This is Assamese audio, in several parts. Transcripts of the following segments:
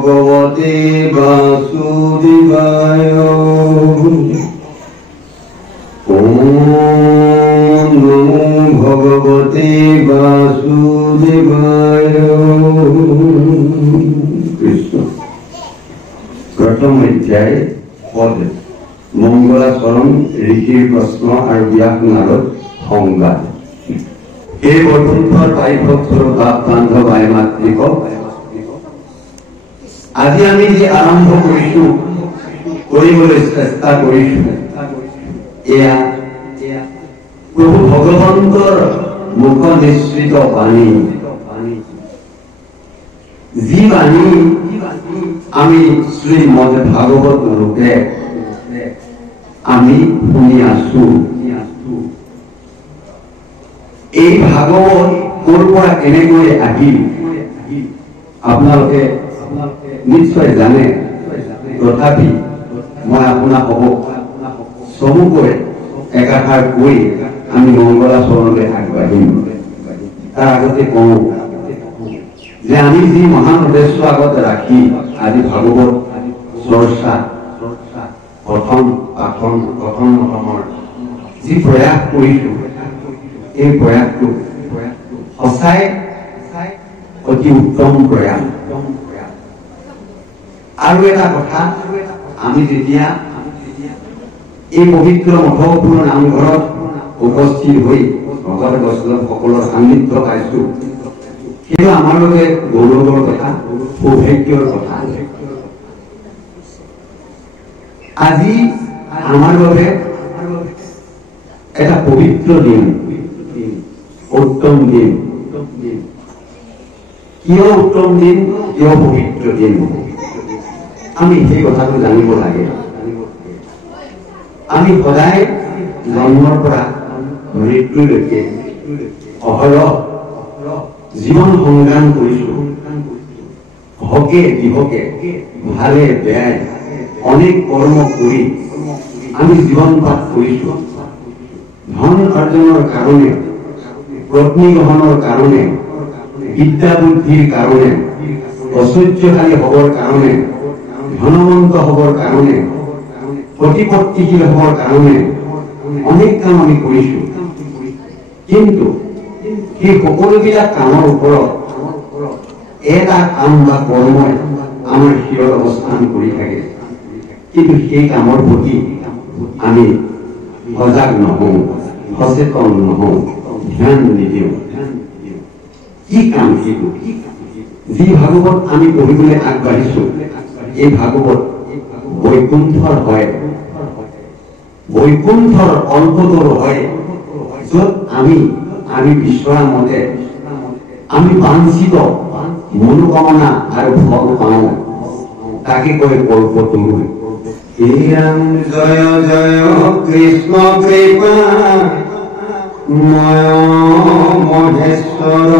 ভগবতে বাসুদেবায়। ওম নমো ভগবতে বাসুদেবায়। কৃষ্ণ। প্ৰথম অধ্যায় পদ মঙ্গলাচৰণ ঋষিৰ প্ৰশ্ন আৰু ব্যাস নাৰদ সংবাদ। এই বৈকুণ্ঠৰ পাইভক্তৰ বাপ বান্ধৱ আই মাতৃক, আজি আমি যে আৰম্ভ কৰিছো, কৰিবলৈ চেষ্টা কৰিছো, এয়া প্ৰভু ভগৱন্তৰ মুখ নিশ্চিত বাণী। যি বাণী আমি শ্ৰীমদ ভাগৱত ৰূপে আমি শুনি আছো। এই ভাগৱত ক'ৰ পৰা কেনেকৈ আহিল আপোনালোকে নিশ্চয় জানে, তথাপি মই আপোনালোকক চমুকৈ একাষাৰ কৈ আমি মংগলাচৰণলৈ আগবাঢ়িম। তাৰ আগতে কওঁ যে আমি যি মহান উদ্দেশ্য আগত ৰাখি আজি ভাগৱত চৰ্চা কথন মথনৰ যি প্ৰয়াস কৰিছো, এই প্ৰয়াসটো সঁচাই অতি উত্তম প্ৰয়াস। আৰু এটা কথা, আমি যেতিয়া এই পবিত্ৰ মঠপুৰ নামঘৰত উপস্থিত হৈ ভগৱত বৈষ্ণৱসকলৰ সান্নিধ্য পাইছো, সেইটো আমাৰ বাবে গৌৰৱৰ কথা, সৌভাগ্যৰ কথা। আজি আমাৰ বাবে এটা পবিত্ৰ দিন, উত্তম দিন। কিয় উত্তম দিন, কিয় পবিত্ৰ দিন, আমি সেই কথাটো জানিব লাগে। আমি সদায় জন্মৰ পৰা মৃত্যুলৈকে অহৰহ জীৱন সংগ্ৰাম কৰিছো। হকে বিহকে, ভালে বেয়াই অনেক কৰ্ম কৰি আমি জীৱন পাঠ কৰিছো। ধন অৰ্জনৰ কাৰণে, পত্নী গ্ৰহণৰ কাৰণে, বিদ্যা বুদ্ধিৰ কাৰণে, ঐশ্বৰ্যশালী হবৰ কাৰণে, ধনৱন্ত হবৰ কাৰণে, প্ৰতিপত্তিশীল হবৰ কাৰণে অনেক কাম আমি কৰিছো। কিন্তু সেই সকলোবিলাক কামৰ ওপৰত এটা কাম বা কৰ্মই আমাৰ শিৰত অৱস্থান কৰি থাকে, কিন্তু সেই কামৰ প্ৰতি আমি সজাগ নহওঁ, সচেতন নহওঁ, ধ্যান নিদিওঁ। কি কাম সেইটো? যি ভাগৱত আমি পঢ়িবলৈ আগবাঢ়িছো, এই ভাগৱত বৈকুণ্ঠৰ হয়, বৈকুণ্ঠৰ অন্ততৰ হয়, য'ত আমি বিচৰা মতে আমি বাঞ্ছিত মনোকামনা আৰু ফল পাওঁ, তাকে কয় কল্পতৰু। শ্ৰীৰাম জয় জয় কৃষ্ণ কৃপা ময় মহেশ্বৰ,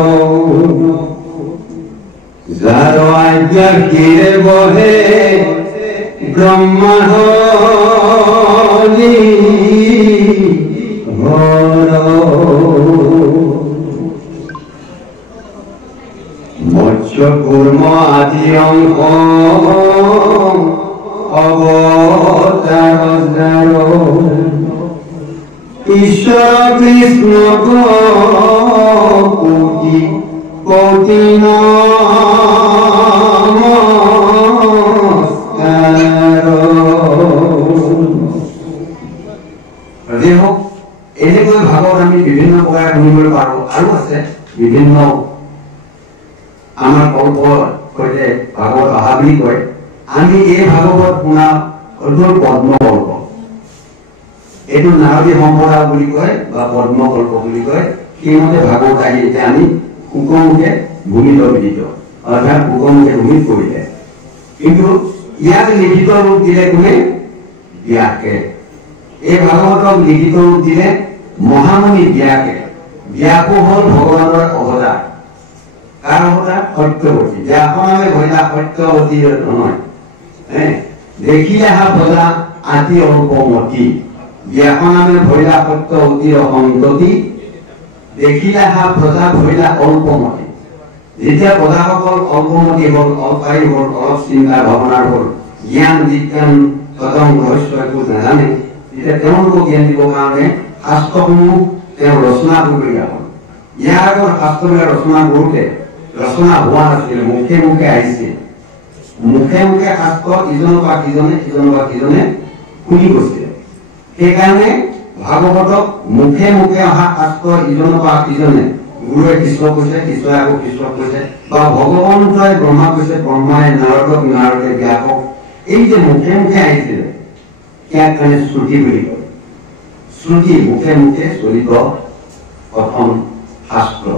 যাৰ আজ্ঞা শিৰে বহে ব্ৰহ্মাহলি হৰ। মৎস্য কুৰ্ম আদি অংশ অৱতাৰ, ঈশ্বৰ কৃষ্ণ কোটি কোটি নমস্কাৰ। এনেকৈ ভাগৱত আমি বিভিন্ন প্ৰকাৰে শুনিবলৈ পাৰো। আৰু আছে বিভিন্ন, আমাৰ কল্পৰ সৈতে ভাগৱত অহা বুলি কয়। আমি এই ভাগৱত শুনা পদ্মকল্প, এইটো নাৰদী সম্পদা বুলি কয় বা পদ্মকল্প বুলি কয়। সেইমতে ভাগৱত আহি এতিয়া আমি সুকমুখে ভূমিত বিদিত, অৰ্থাৎ সুকমুখে ভূমিত কৰিলে। কিন্তু ইয়াক লিখিত ৰূপ দিলে কোনে? ব্যাসে। এই ভাগৱতক লিখিত ৰূপ দিলে মহামুনি ব্যাসে। ব্যাসো হল ভগৱানৰ অৱতাৰ। কাৰ অৱতাৰ? সত্যৱতী। ব্যাসৰ নামে ভজা সত্যৱতী নহয়। দেখিলে হা ভজা আতি অল্পমতী, ব্যাসৰ নামে ভৈলা সত্যৱতীৰ সন্ততি, দেখিলে হা ভজা ভৈলা অল্পমতী। যেতিয়া প্ৰজাসকল অল্পমতি হ'ল, অল্পায়ু হ'ল, অলপ চিন্তা ভাৱনাৰ হ'ল, জ্ঞান বিজ্ঞান তথা ৰহস্য একো নাজানে, তেতিয়া তেওঁলোকক জ্ঞান দিবৰ কাৰণে শাস্ত্ৰসমূহ তেওঁ ৰচনা কৰিবলগীয়া হ'ল। ইয়াৰ আগত শাস্ত্ৰবিলাক ৰচনা কৰোঁতে ৰচনা হোৱা নাছিল, মুখে মুখে আহিছিল। মুখে মুখে শাস্ত্ৰ ইজনৰ পৰা সিজনে শুনি গৈছিল। সেইকাৰণে ভাগৱতক মুখে মুখে অহা শাস্ত্ৰ ইজনৰ পৰা সিজনে, গুৰুৱে কৃষ্ণ কৈছে, কৃষ্ণই আকৌ কৃষ্ণক কৈছে, বা ভগৱন্তই ব্ৰহ্মা কৈছে, ব্ৰহ্মাই নাৰদক, নাৰদে ব্যাসক, এই যে মুখে মুখে আহিছিলে ইয়াক কাৰণে শ্ৰুতি বুলি কয়। শ্ৰুতি মুখে মুখে চলিত প্ৰথম শাস্ত্ৰ।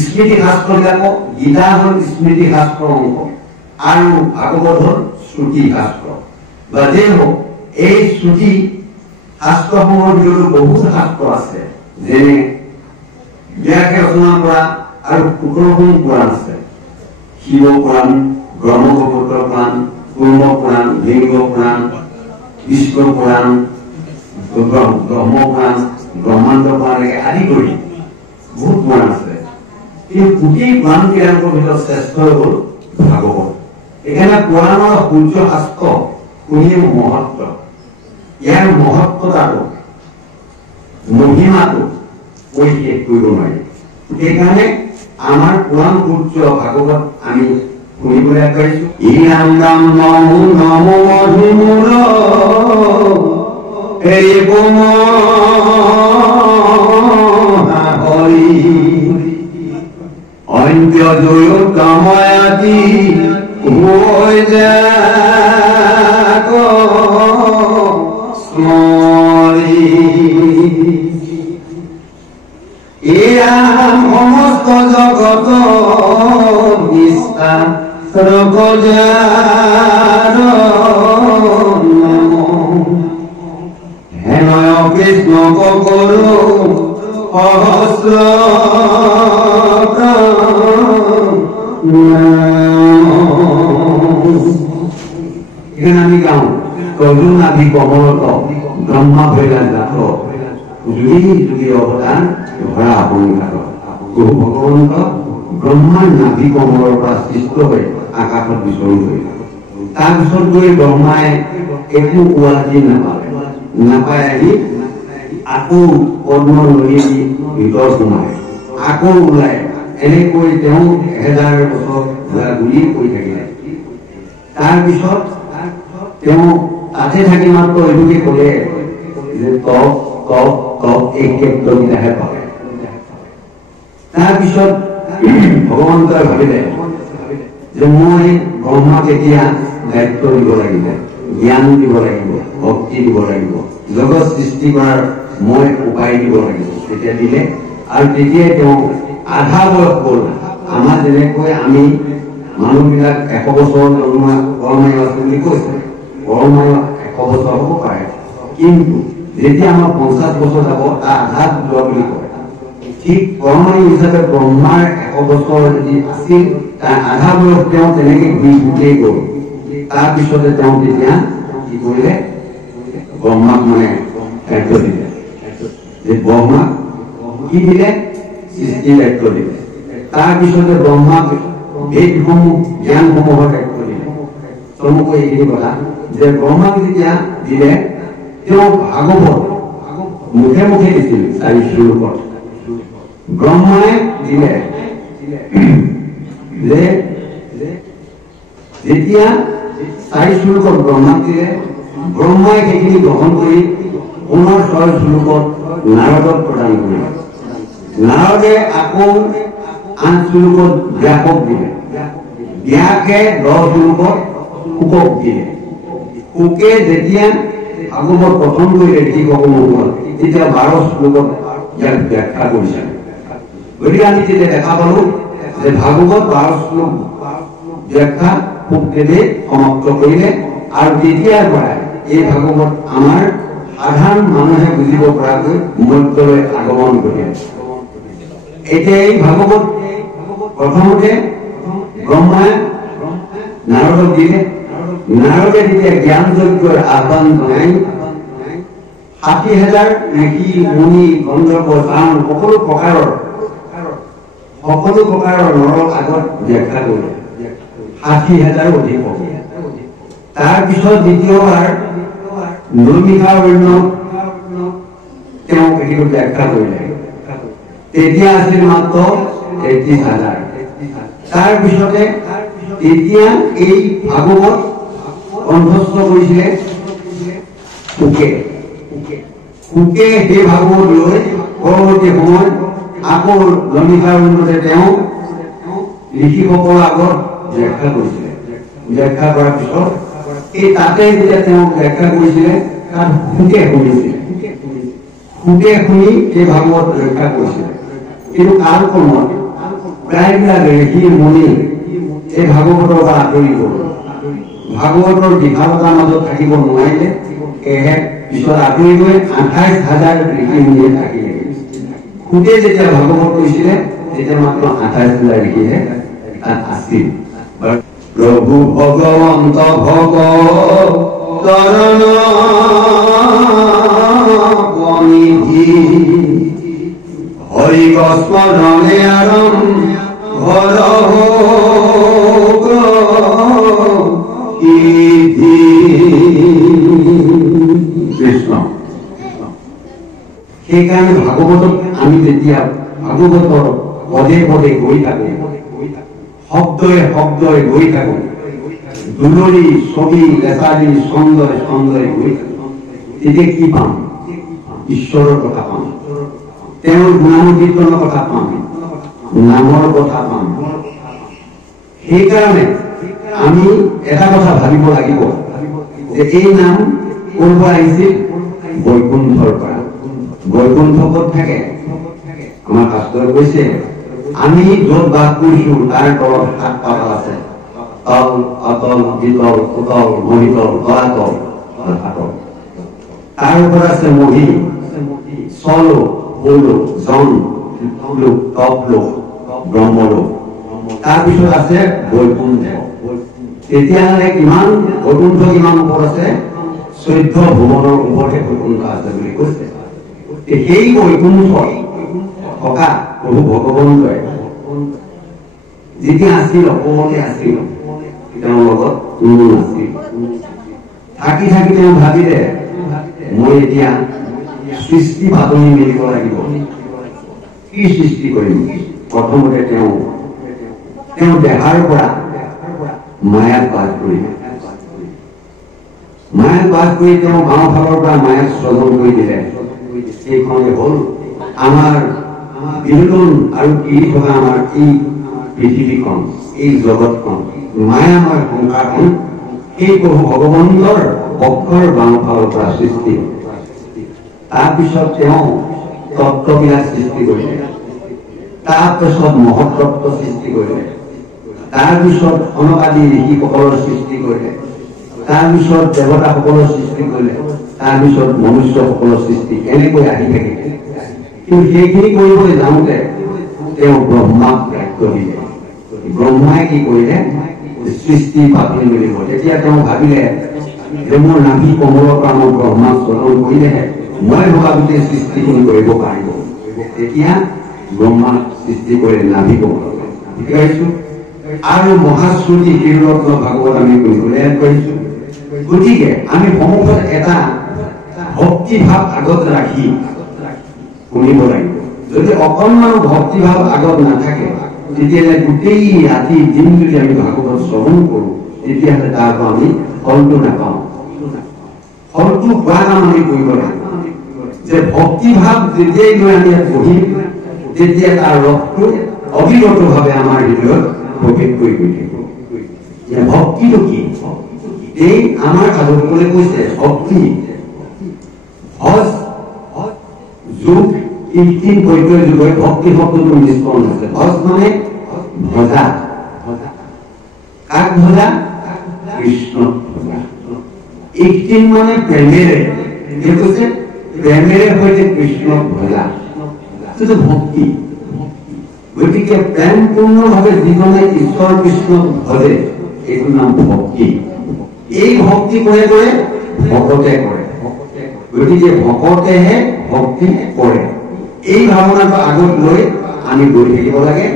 স্মৃতি শাস্ত্ৰবিলাকক গীতা হ'ল স্মৃতি শাস্ত্ৰৰ অংশ আৰু ভাগৱত হ'ল শ্ৰুতি শাস্ত্ৰ। বা যে হওক, এই শ্ৰুতি শাস্ত্ৰসমূহৰ ভিতৰত বহুত শাস্ত্ৰ আছে, যেনে ব্যাসে ৰচনা কৰা আৰু 17খন পুৰাণ আছে। শিৱ পুৰাণ, ব্ৰহ্মপুত্ৰ পুৰাণ, কুৰ্ম পুৰাণ, লিংগ পুৰাণ, বিষ্ণু পুৰাণ, ব্ৰহ্ম পুৰাণ, ব্ৰহ্মাণ্ড পুৰাণ আদি কৰি বহুত পুৰাণ আছে। কিন্তু গোটেই পুৰাণবিলাকৰ ভিতৰত শ্ৰেষ্ঠ হ'ল ভাগৱত। সেইকাৰণে পুৰাণৰ সূৰ্য শাস্ত্ৰ শুনি মহত্ব, ইয়াৰ মহত্বতাটো, মহিমাটো কৈ শেষ কৰিব নোৱাৰি। সেইকাৰণে আমাৰ পুৰাণ সূৰ্য ভাগৱত আমি শুনিবলৈ আগবাঢ়িছো। ই ৰাম ৰাম নমো নমো মধুমূল এই হৰি অন্ত্যজয় কাময়াতি হৈ যাক স্মৰি। এয়া সমস্ত জগত বিস্তাৰ হেনয় কৃষ্ণ কৰো সহস্ৰ এখানে আমি গাও তজুনাভি কমলত ব্ৰহ্মা ভৈলা জাত যুগী যুগী অৱদান ধৰা আপন ঘাট। প্ৰভু ভগৱন্ত ব্ৰহ্মাৰ নাভি কমলৰ পৰা সৃষ্ট হৈ আকাশত বিচৰণ কৰিলে। তাৰপিছত গৈ ব্ৰহ্মাই একো কোৱালি নাপায় আহি আকৌ পদ্ম নদী ভিতৰত সোমায়, আকৌ ওলাই। এনেকৈ তেওঁ 1000 বছৰ ঘূৰি কৰি থাকিলে। তাৰপিছত তেওঁ তাতে থাকি মাত্ৰ এইটোকে ক'লে যে তপ তপ তপ এই ক্ষেত্ৰবিলাকহে পালে। তাৰপিছত ভগৱন্তই ভাবিলে যে মই ব্ৰহ্মাক এতিয়া দায়িত্ব দিব লাগিব, জ্ঞান দিব লাগিব, ভক্তি দিব লাগিব, জগত সৃষ্টি কৰাৰ মই উপায় দিব লাগিব। তেতিয়া দিলে আৰু তেতিয়াই তেওঁ আধা বয়স হ'ল। আমাৰ যেনেকৈ আমি মানুহবিলাক 100 বছৰ কৰ্মায়ু আছে বুলি কৈছে, কৰ্মায়ু 100 বছৰ হ'ব পাৰে, কিন্তু যেতিয়া আমাৰ 50 বছৰ যাব তাৰ আধা যোৱা বুলি কয়। ঠিক কৰ্মায়ু হিচাপে ব্ৰহ্মাৰ 100 বছৰ যদি আছিল, তাৰ আধা বয়স তেওঁ তেনেকে ঘূৰি গ'ল। তাৰপিছতে তেওঁ তেতিয়া কি কৰিলে, ব্ৰহ্মাক মানে দায়িত্ব দিলে। যে ব্ৰহ্মাক কি দিলে, সৃষ্টি দায়িত্ব দিলে। তাৰপিছতে ব্ৰহ্মাক বেদসমূহ জ্ঞানসমূহৰ দায়িত্ব দিলে। চমুকৈ এইখিনি কথা যে ব্ৰহ্মাক যেতিয়া দিলে, তেওঁ ভাগৱত মুখে মুখে দিছিল 4 শ্লোকত। ব্ৰহ্মাই দিলে যে যেতিয়া 4 শ্লোকত ব্ৰহ্মাক দিলে, ব্ৰহ্মাই সেইখিনি গ্ৰহণ কৰি পুনৰ 6 শ্লোকত নাৰদক প্ৰদান কৰিলে। নাৰদে আকৌ 8 শ্লোকত ব্যাসক দিলে, ব্যাসে 10 শ্লোকত শুকক দিলে। শুকে যেতিয়া ভাগৱত প্ৰথম কৰিলে ঋষিসকলক, তেতিয়া 12 শ্লোকত ইয়াক ব্যাখ্যা কৰিছে। গতিকে আমি তেতিয়া দেখা পালো যে ভাগৱত 12 শ্লোক ব্যাখ্যা শুকদেৱে সমাপ্ত কৰিলে। আৰু তেতিয়াৰ পৰা এই ভাগৱত আমাৰ সাধাৰণ মানুহে বুজিব পৰাকৈ মধ্যলৈ আগমন কৰিলে। এতিয়া এই ভাগৱত প্ৰথমতে ব্ৰহ্মাই নাৰদক দিলে। নাৰদে তেতিয়া জ্ঞান যজ্ঞৰ আহ্বান জনাই 60,000 ঋষি মুনি গন্ধৰ্ব সকলো প্ৰকাৰৰ সকলো প্ৰকাৰৰ নৰক আগত ব্যাখ্যা কৰিলে ৬০,০০০ অধিক হ'ব। তাৰপিছত দ্বিতীয়বাৰ নৈমিষাৰণ্য তেওঁ সেইটো ব্যাখ্যা কৰিলে, তেতিয়া আছিল মাত্ৰ ৩৩,০০০। তাৰপিছতে তেতিয়া এই ভাগৱত কণ্ঠস্থ কৰিছিলে শুকে সেই ভাগৱত লৈ পৰৱৰ্তী সময়ত আকৌ নৈমিষাৰণ্যতে তেওঁ ঋষিসকলৰ আগত ব্যাখ্যা কৰিছিলে। ব্যাখ্যা কৰাৰ পিছত এই তাতে যেতিয়া তেওঁ ব্যাখ্যা কৰিছিলে তাত শুকে শুনিছিলে, শুকে শুনি এই ভাগৱত ব্যাখ্যা কৰিছিলে। কিন্তু কালক্ৰমত প্ৰায়বিলাক ঋষি মুনি এই ভাগৱতৰ পৰা আঁতৰি গ'ল, ভাগৱতৰ বিশালতাৰ মাজত থাকিব নোৱাৰিলে, সেয়েহে পিছত আঁতৰি গৈ ২৮,০০০ ঋষি মুনিয়ে থাকিলে। শুকে যেতিয়া ভাগৱত কৈছিলে তেতিয়া মাত্ৰ ২৮,০০০ ঋষিহে তাত আছিল। প্ৰভু ভগৱন্ত ভগতৰণ বনিধি হৰি স্মৰণে আৰম্ভ কৃষ্ণ। সেইকাৰণে ভাগৱতত আমি যেতিয়া ভাগৱতৰ পদে পদে গৈ থাকো, শব্দই শব্দই গৈ থাকো, দুলৰি ছবি লেচাৰি ছন্দই ছন্দই গৈ থাকো, তেতিয়া কি পাম? ঈশ্বৰৰ কথা পাম, তেওঁৰ গুণানুকীৰ্তনৰ কথা পাম, নামৰ কথা পাম। সেইকাৰণে আমি এটা কথা ভাবিব লাগিব যে এই নাম ক'ৰ পৰা আহিছিল? বৈকুণ্ঠৰ পৰা। বৈকুণ্ঠ ক'ত থাকে? আমাৰ শাস্ত্ৰই কৈছে আমি য'ত বাস কৰিছো তাৰ তলত ৭ পাতাল আছে, তল, অতল, দ্বিতল, সুতল, মহিতল, তলাতল, পাতাল। তাৰ ওপৰত আছে মহি, স্বলোক, ভূলোক, জন লোক, তপলোক, ব্ৰহ্মলোক। তাৰপিছত আছে বৈকুণ্ঠ। তেতিয়াহ'লে কিমান বৈকুণ্ঠ কিমান ওপৰত আছে? ১৪ ভুৱনৰ ওপৰতে বৈকুণ্ঠ আছে বুলি কৈছে। সেই বৈকুণ্ঠ থকা প্ৰভু ভগৱন্তই যেতিয়া আছিল অসমতে আছিল, তেওঁৰ লগত কোনো নাছিল। থাকি থাকি তেওঁ ভাবিলে মই এতিয়া সৃষ্টি বাতৰি মেলিব লাগিব, কি সৃষ্টি কৰিম? প্ৰথমতে তেওঁ দেহাৰ পৰা মায়াত বাস কৰিলে। মায়াত বাস কৰি তেওঁ বাওঁফালৰ পৰা মায়াক স্বজন কৰি দিলে। সেইখনে হ'ল আমাৰ বিনোদন আৰু এৰি থকা আমাৰ এই পৃথিৱীখন, এই জগতখন, মায়াময় সংসাৰখন এই প্ৰভু ভগৱন্তৰ পক্ষৰ বাওঁফালৰ পৰা সৃষ্টি। তাৰপিছত তেওঁ তত্ত্ববিলাক সৃষ্টি কৰিলে, তাৰপিছত মহত্তত্ব সৃষ্টি কৰিলে, তাৰপিছত অনবাদী ঋষিসকলৰ সৃষ্টি কৰিলে, তাৰপিছত দেৱতাসকলৰ সৃষ্টি কৰিলে, তাৰপিছত মনুষ্যসকলৰ সৃষ্টি, এনেকৈ আহি থাকে। কিন্তু সেইখিনি কৰিবলৈ যাওঁতে তেওঁ ব্ৰহ্মাক দায়িত্ব দিলে। ব্ৰহ্মাই কি কৰিলে? সৃষ্টি বাতৰি মেলিব। তেতিয়া তেওঁ ভাবিলে যে মোৰ নাভি কমলৰ পৰা মই ব্ৰহ্মাক স্মৰণ কৰিলেহে মই ভবা গোটেই সৃষ্টিখিনি কৰিব পাৰিব। তেতিয়া ব্ৰহ্মাক সৃষ্টি কৰিলে নাভি কমলৰ। আৰু মহাশ্ৰুতি শিৰৰত্ন ভাগৱত আমি পঢ়িবলৈ কৰিছো। গতিকে আমি সন্মুখত এটা ভক্তিভাৱ আগত ৰাখি শুনিব লাগিব। যদি অকণমান ভক্তিভাৱ আগত নাথাকে তেতিয়াহ'লে গোটেই ৰাতি দিন যদি আমি ভাগৱত শ্ৰৱণ কৰোঁ তেতিয়াহ'লে তাৰ পৰা আমি ফলটো নাপাওঁ। ফলটো হোৱা কাম আমি কৰিব লাগিব যে ভক্তিভাৱ যেতিয়াই লৈ আমি ইয়াত পঢ়িম তেতিয়া তাৰ ৰসটো অবিৰতভাৱে আমাৰ হৃদয়ত প্ৰৱেশ কৰি গৈ থাকিব। ভক্তিটো কি? এই আমাৰ সাধকসকলে কৈছে ভক্তি ভজ যোগ কীৰ্তিন বৈদ্য যুগৰ ভক্তি শব্দটো নিষ্পন্ন হৈছে। ভজ মানে ভজা, কাক ভজা? কৃষ্ণ ভজা। কীৰ্তিন মানে প্ৰেমেৰে, কি কৈছে? প্ৰেমেৰে সৈতে কৃষ্ণক ভজা, সেইটো ভক্তি। গতিকে প্ৰেমপূৰ্ণভাৱে যিজনে ঈশ্বৰ কৃষ্ণক ভজে এইটো নাম ভক্তি। এই ভক্তি কৰে কৰে ভকতে কৰে। গতিকে ভকতেহে ভক্তি কৰে। এই ভাৱনাটো আগত লৈ আমি গৈ থাকিব লাগে।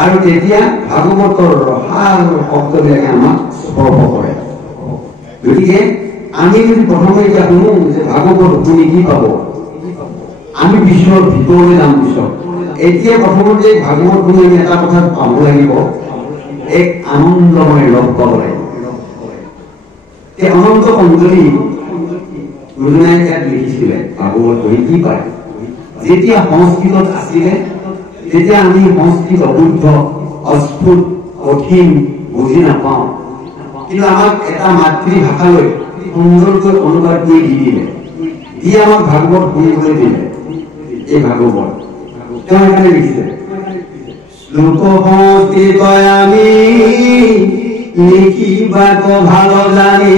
আৰু তেতিয়া ভাগৱতৰ ৰসাল শব্দবিলাকে আমাক স্পৰ্শ কৰে। গতিকে আমি যদি প্ৰথমে এতিয়া শুনো যে ভাগৱত শুনি কি পাব, আমি বিশ্বৰ ভিতৰলৈ যাম পিছত। এতিয়া প্ৰথমতে ভাগৱত শুনি আমি এটা কথা পাব লাগিব, এক আনন্দময় লগ পাব লাগিব। এই অনন্ত কন্দলী গুৰুজনাই ইয়াত লিখিছিলে ভাগৱত পঢ়ি কি পায়। যেতিয়া সংস্কৃতত আছিলে তেতিয়া আমি সংস্কৃত অশুদ্ধ, অস্ফুট, কঠিন বুজি নাপাওঁ, কিন্তু আমাক এটা মাতৃভাষালৈ সুন্দৰকৈ অনুবাদ কৰি দি দিলে, দি আমাক ভাগৱত শুনিবলৈ দিলে। এই ভাগৱত তেওঁ এখানে লিখিছে, শ্লোক সংস্কৃত আমি লিখিবাক ভালো জানি,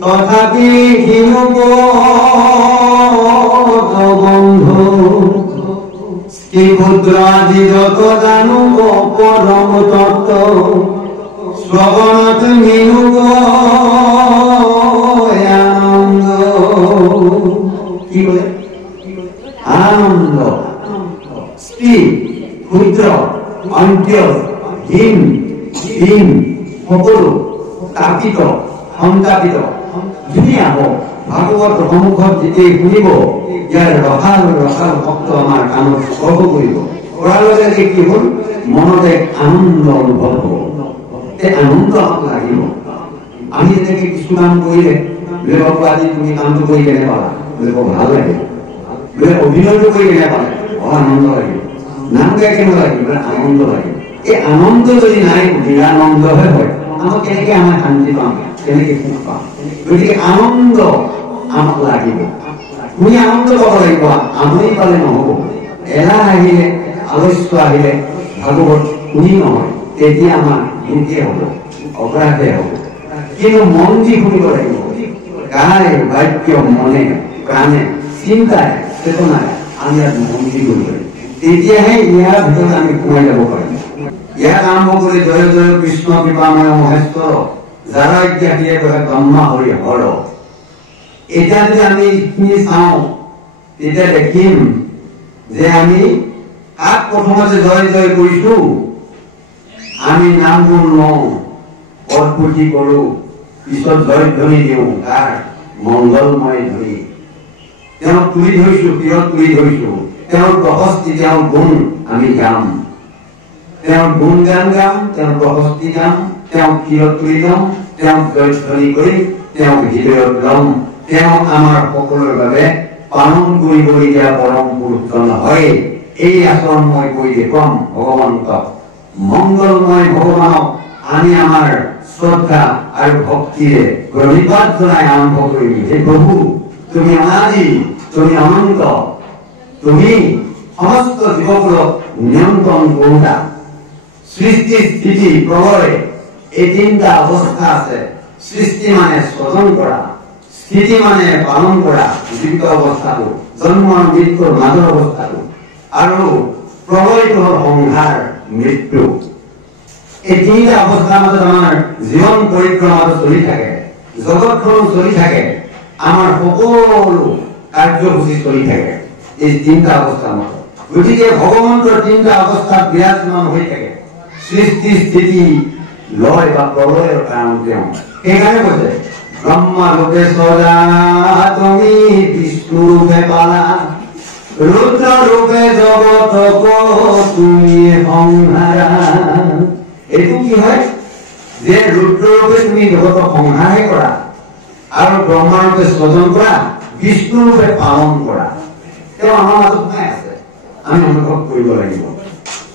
তথাপি লিখিনো বন্ধু, শ্রীপুত্র আদি যত জানু পরম তত্ত্ব, শ্রবণত মিনু আনন্দ। কি বলে? আনন্দ। স্ত্রী, ক্ষুদ্র, অন্ত্য, হীন, হীন, সকলো তাপিত, সন্তাপিত ধুনীয়া হওক ভাগৱত সন্মুখত যেতিয়া শুনিব, ইয়াৰ ৰসাল ৰসাল শব্দ আমাৰ কাণত স্পৰ্শ কৰিব, কৰাৰ লগে লগে কি হ'ল, মনত এক আনন্দ অনুভৱ হ'ব। এই আনন্দ আমাক লাগিব। আমি যেনেকে কিছু কাম কৰিলে বোলে বাবু আজি তুমি কামটো কৰি কেনে পালা, বোলে বৰ ভাল লাগে, বোলে অভিনয়টো কৰি কেনে পালে, বৰ আনন্দ লাগিব, নাম গাই কেনে লাগিব, বোলে আনন্দ লাগিব। এই আনন্দ যদি নাই, নিৰানন্দহে হয়। আমাক কেনেকে আমাৰ শান্তি পাম, কেনেকে সুখ পাম? গতিকে আনন্দ আমাক লাগিব। শুনি আনন্দ পাব লাগিব, আমনি পালে নহব। এলাহ আহিলে, আলস্য আহিলে ভাগৱত শুনি নহয়, তেতিয়া আমাৰ দুখে হ'ব, অপৰাধে হ'ব। কিন্তু মন দি শুনিব লাগিব, কায় বাক্য মনে প্ৰাণে চিন্তাই চেতনাই আমি ইয়াত মন দি কৰিব লাগিব, তেতিয়াহে ইয়াৰ ভিতৰত আমি সোমাই যাব পাৰিম। ইয়াক আৰম্ভ কৰি জয় জয় কৃষ্ণ কৃপাময় মহেশ্বৰ, যাৰা এতিয়া দিয়ে ব্ৰহ্মা হৰি হৰ। এতিয়া যদি আমি এইখিনি চাওঁ তেতিয়া দেখিম যে আমি কাক প্ৰথমতে জয় জয় কৰিছো, আমি নাম গুণ লওঁ, পদ পুথি কৰো, পিছত জয় ধ্বনি দিওঁ, কাৰ মংগলময় ধ্বনি। তেওঁক তুলি ধৰিছো, কিয় তুলি ধৰিছো, তেওঁৰ প্ৰশস্তি, তেওঁৰ গুণ আমি গাম, তেওঁৰ গুণ গান গাম, তেওঁৰ প্ৰশস্তি গাম, তেওঁক কিয় তুলি ল'ম, তেওঁক জয় ধ্বনি কৰি তেওঁক হৃদয়ত ল'ম। তেওঁ আমাৰ সকলোৰে বাবে পালন কৰিবলগীয়া পৰম পুৰুষজন হয়। এই আচৰণ মই কৰি দেখুৱাম ভগৱন্তক। মংগলময় ভগৱানক আমি আমাৰ শ্ৰদ্ধা আৰু ভক্তিৰে প্ৰণিপাত জনাই আৰম্ভ কৰিম। হে প্ৰভু, তুমি অনাদি, তুমি অনন্ত, তুমি সমস্ত জীৱকুলক নিয়ন্ত্ৰণ কৰোতা। সৃষ্টি স্থিতি প্ৰলয় এই তিনিটা অৱস্থা আছে। সৃষ্টি মানে স্বজন কৰা, স্থিতি মানে পালন কৰা জীৱিত অৱস্থাটো, জন্ম আৰু মৃত্যুৰ মাজৰ অৱস্থাটো, আৰু প্ৰলয়টো হ'ল সংহাৰ মৃত্যু। এই তিনিটা অৱস্থাৰ মাজত আমাৰ জীৱন পৰিক্ৰমাটো চলি থাকে, জগতখন চলি থাকে, আমাৰ সকলো কাৰ্যসূচী চলি থাকে এই তিনিটা অৱস্থাৰ মাজত। গতিকে ভগৱন্তৰ তিনিটা অৱস্থাত বিৰাজমান হৈ থাকে। সৃষ্টি স্থিতি লয় বা প্ৰলয়ৰ কাৰণ তেওঁ। সেইকাৰণে কৈছে ব্ৰহ্মা ৰূপে সজা তুমি, বিষ্ণু ৰূপে পালা, ৰুদ্ৰ ৰূপে জগতক তুমি সংহাৰা। এইটো কি হয় যে ৰুদ্ৰ ৰূপে তুমি জগতক সংহাৰহে কৰা, আৰু ব্ৰহ্মা ৰূপে সৃজন কৰা, বিষ্ণু ৰূপে পালন কৰা। তেওঁ আমাৰ মাজত সোমাই আছে, আমি অনুভৱ কৰিব লাগিব।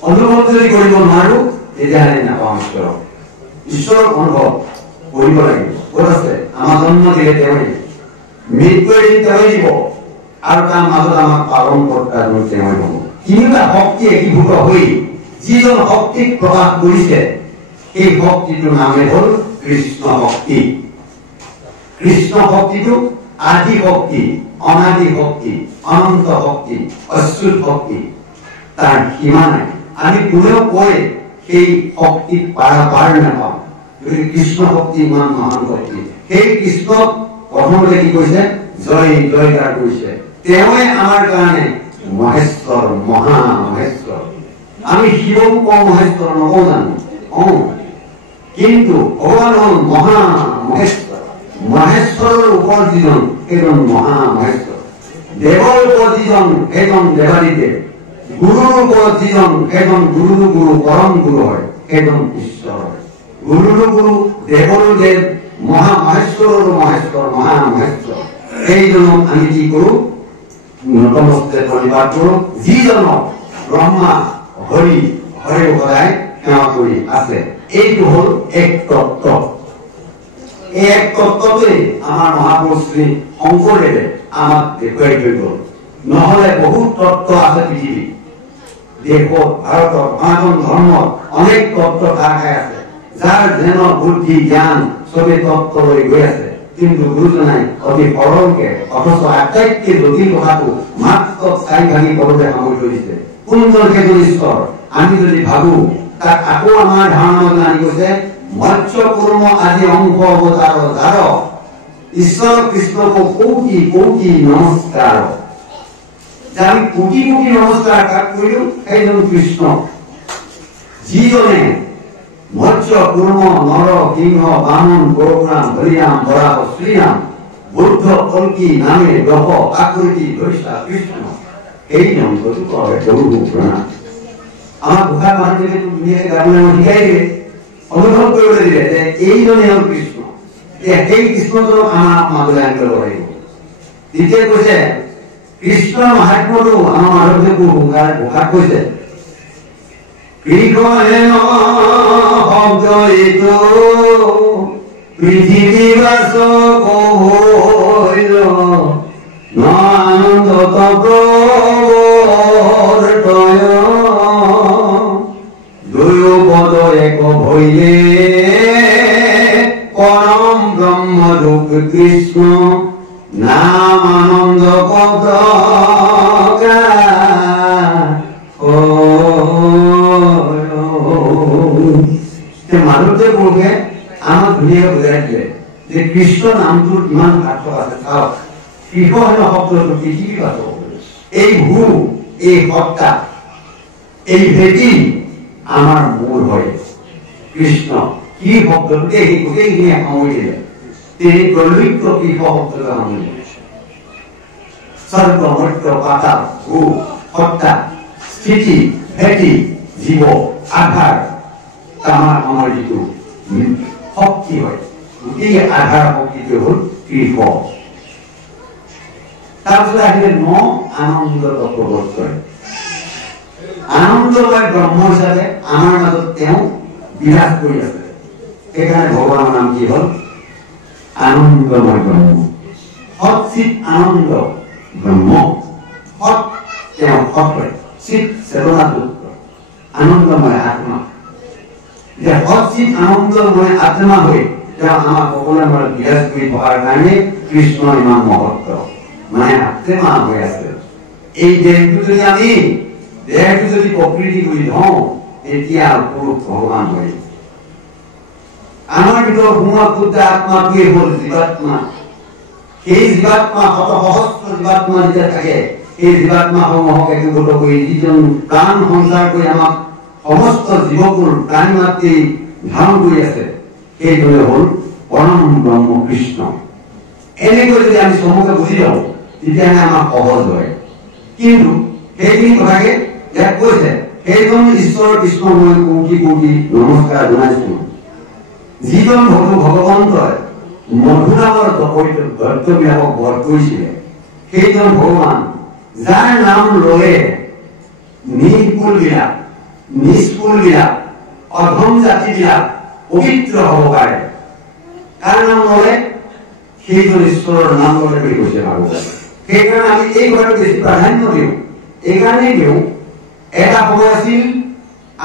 অনুভৱ যদি কৰিব নোৱাৰো তেতিয়াহ'লে নাপাওঁ ঈশ্বৰক। ঈশ্বৰক অনুভৱ কৰিব লাগিব। ক'ত আছে? আমাৰ জন্ম দিলে তেওঁৱে, মৃত্যু এদিন তেওঁৱে দিব, আৰু তাৰ মাজত আমাক পালন কৰ্তা তেওঁৱে হ'ব। তিনিটা শক্তি একীভূত হৈ যিজন শক্তিক প্ৰকাশ কৰিছে, সেই শক্তিটোৰ নামে হ'ল কৃষ্ণ শক্তি। কৃষ্ণ শক্তিটো আদি শক্তি, অনাদি শক্তি, অনন্ত শক্তি, অচ্যুত শক্তি, তাৰ সীমা নাই। আমি কোনেও কৈ সেই শক্তিক পাৰ নাপাওঁ। গতিকে কৃষ্ণ শক্তি ইমান মহান শক্তি। সেই কৃষ্ণক প্ৰথমতে কি কৈছে? জয় জয়কাৰ কৰিছে। তেওঁৱে আমাৰ কাৰণে মহেশ্বৰ, মহা মহেশ্বৰ, আমি শিৱক কওঁ মহেশ্বৰ নকওঁ জানো? কিন্তু ভগৱান হ'ল মহা মহেশ্বৰ। মহেশ্বৰৰ ওপৰত যিজন সেইজন মহা মহেশ্বৰ। দেৱৰ ওপৰত যিজন সেইজন দেৱাদিদেৱ। গুৰুৰ ওপৰত যিজন সেইজন গুৰুৰো গুৰু, পৰম গুৰু হয়, সেইজন ঈশ্বৰ হয়। গুৰুৰো গুৰু, দেৱৰো দেৱ, মহা মহেশ্বৰৰো মহেশ্বৰ, মহা মহেশ্বৰ। সেইজনক আমি কি কৰো? নতমস্তে প্ৰণিপাত কৰো। যিজনক ব্ৰহ্মা হৰি হৰে সদায় সেৱা কৰি আছে। এইটো হ'ল এক তত্ত্ব। এই এক তত্ত্বটোৱেই আমাৰ মহাপুৰুষ শ্ৰী শংকৰদেৱে আমাক দেখুৱাই থৈ গ'ল। নহলে বহুত তত্ত্ব আছে পৃথিৱীত। দেশত, ভাৰতত, সনাতন ধৰ্মত অনেক তত্ত্ব ঠাই ঠাই আছে। যাৰ যেন বুদ্ধি জ্ঞান চবে তত্ত্ব লৈ গৈ আছে। কিন্তু গুৰুজনাই অতি সৰলকে অথচ আটাইতকৈ জটিল কথাটো মাত্ৰ চাৰি ভাঙি পদতে সামৰি থৈছে। কোনজন সেইজন ঈশ্বৰ আমি যদি ভাবো, তাক আকৌ আমাৰ ধাৰণা আনি কৈছে মৎস্য কুৰ্ম আদি অংশ অৱতাৰ যাৰ ঈশ্বৰ কৃষ্ণক কৌটি কৌটি নমস্কাৰ। যে আমি কোটি কোটি নমস্কাৰ কাক কৰিলো? সেইজন কৃষ্ণ। যিজনে মৎস্য কুৰ্ম নৰ সিংহ বামন পৰশুৰাম হৰিৰাম বৰাহ শ্ৰীৰাম বুদ্ধ কল্কি নামে দহ আকৃতি ধৈৰ্যা কৃষ্ণ। এই জন্মটো কয় প্ৰভু প্ৰণাম। আমাৰ ঘোষা মানুহদেৱে ধুনীয়াকে গাবলৈ শিকাই দিলে, অনুভৱ কৰিবলৈ দিলে যে এইজনে হ'ল কৃষ্ণ। সেই কৃষ্ণজনক আমাৰ মাজলৈ আনিব লাগিব। তেতিয়া কৈছে কৃষ্ণৰ মাহাত্ম্যটো আমাৰ মাধৱদেৱো ঘোষাত কৈছে, কৃষ্ণেন শব্দ এইটো পৃথিৱীবাসক হৈল ন আনন্দ প্ৰৱৰ্তয় দুয়ো পদ এক ভৈলে পৰম ব্ৰহ্মৰূপ কৃষ্ণ নাম আনন্দ পদ মাধৱদেৱ পুৰুষে আমাক ধুনীয়াকৈ বুজাই দিলে যে কৃষ্ণ নামটোৰ ইমান পাৰ্থক্য আছে। চাওক, কৃষ্ণ শব্দটো পৃথিৱীবাসক, এই ভূ, এই সত্তা, এই ভেটি আমাৰ মূল হয় কৃষ্ণ। কি শব্দটোতে সেই গোটেইখিনি সামৰি দিলে। তিনি প্ৰলুপ্ত কৃষ্ণ শব্দটো সামৰি দিলে। স্বৰ্গ মৰ্ত্য পাতাল ভূ সত্তা স্থিতি ভেটি জীৱ আধাৰ, আমাৰ যিটো শক্তি হয়, গোটেই আধাৰ শক্তিটো হ'ল কৃষ্ণ। তাৰপিছত আহিলে ন আনন্দ প্ৰৱৰ্তয়। আনন্দময় ব্ৰহ্ম হিচাপে আমাৰ মাজত তেওঁ বিৰাজ কৰি আছে। সেইকাৰণে ভগৱানৰ নাম কি হ'ল? আনন্দময় ব্ৰহ্ম। সৎচিত আনন্দ ব্ৰহ্ম। সৎ তেওঁ সৎ হয়, চিত চেতনাটো, আনন্দময় আত্মা। যে সৎচিত আনন্দময় আত্মা হৈ তেওঁ আমাক সকলোৰে মাজত বিৰাজ কৰি থকাৰ কাৰণে কৃষ্ণ ইমান মহত্ব, মানে আত্মা হৈ আছে। এই দেহটো যদি আমি দেহটো যদি প্ৰকৃতি বুলি ধওঁ, তেতিয়া পুৰুষ ভগৱান হয়। আমাৰ ভিতৰত সোমোৱা ক্ষুদ্ৰ আত্মাটোৱে হ'ল জীৱাত্মা। সেই জীৱাত্মা শত সহস্ৰ জীৱাত্মা যেতিয়া থাকে, সেই জীৱাত্মাসমূহক একীভূত কৰি যিজন প্ৰাণ সঞ্চাৰ কৰি আমাক সমস্ত জীৱকুল প্ৰাণী মাতৃ ধাৰণ কৰি আছে, সেইজনে হ'ল পৰম ব্ৰহ্ম কৃষ্ণ। এনেকৈ যদি আমি চমুকে বুজি লওঁ, তেতিয়াহে আমাৰ সহজ হয়। কিন্তু সেইখিনি কথাকে ইয়াত কৈছে, সেইজন ঈশ্বৰ কৃষ্ণ মই কোটি কোটি নমস্কাৰ জনাইছো। যিজন ভগৱন্তই মধু নামৰ দৈত্যবিলাকক বধ কৰিছিলে, সেইজন ভগৱান যাৰ নাম ললে নিষ্কুল বিলাক, নিষ্কুল বিলাক, অধম জাতি বিলাক পবিত্ৰ হব পাৰে। কাৰ নাম ললে? সেইজন ঈশ্বৰৰ নাম ললে বুলি কৈছে ভাগৱত। সেইকাৰণে আমি এই কথাটো বেছি প্ৰাধান্য দিওঁ। এইকাৰণেই দিওঁ, এটা সময় আছিল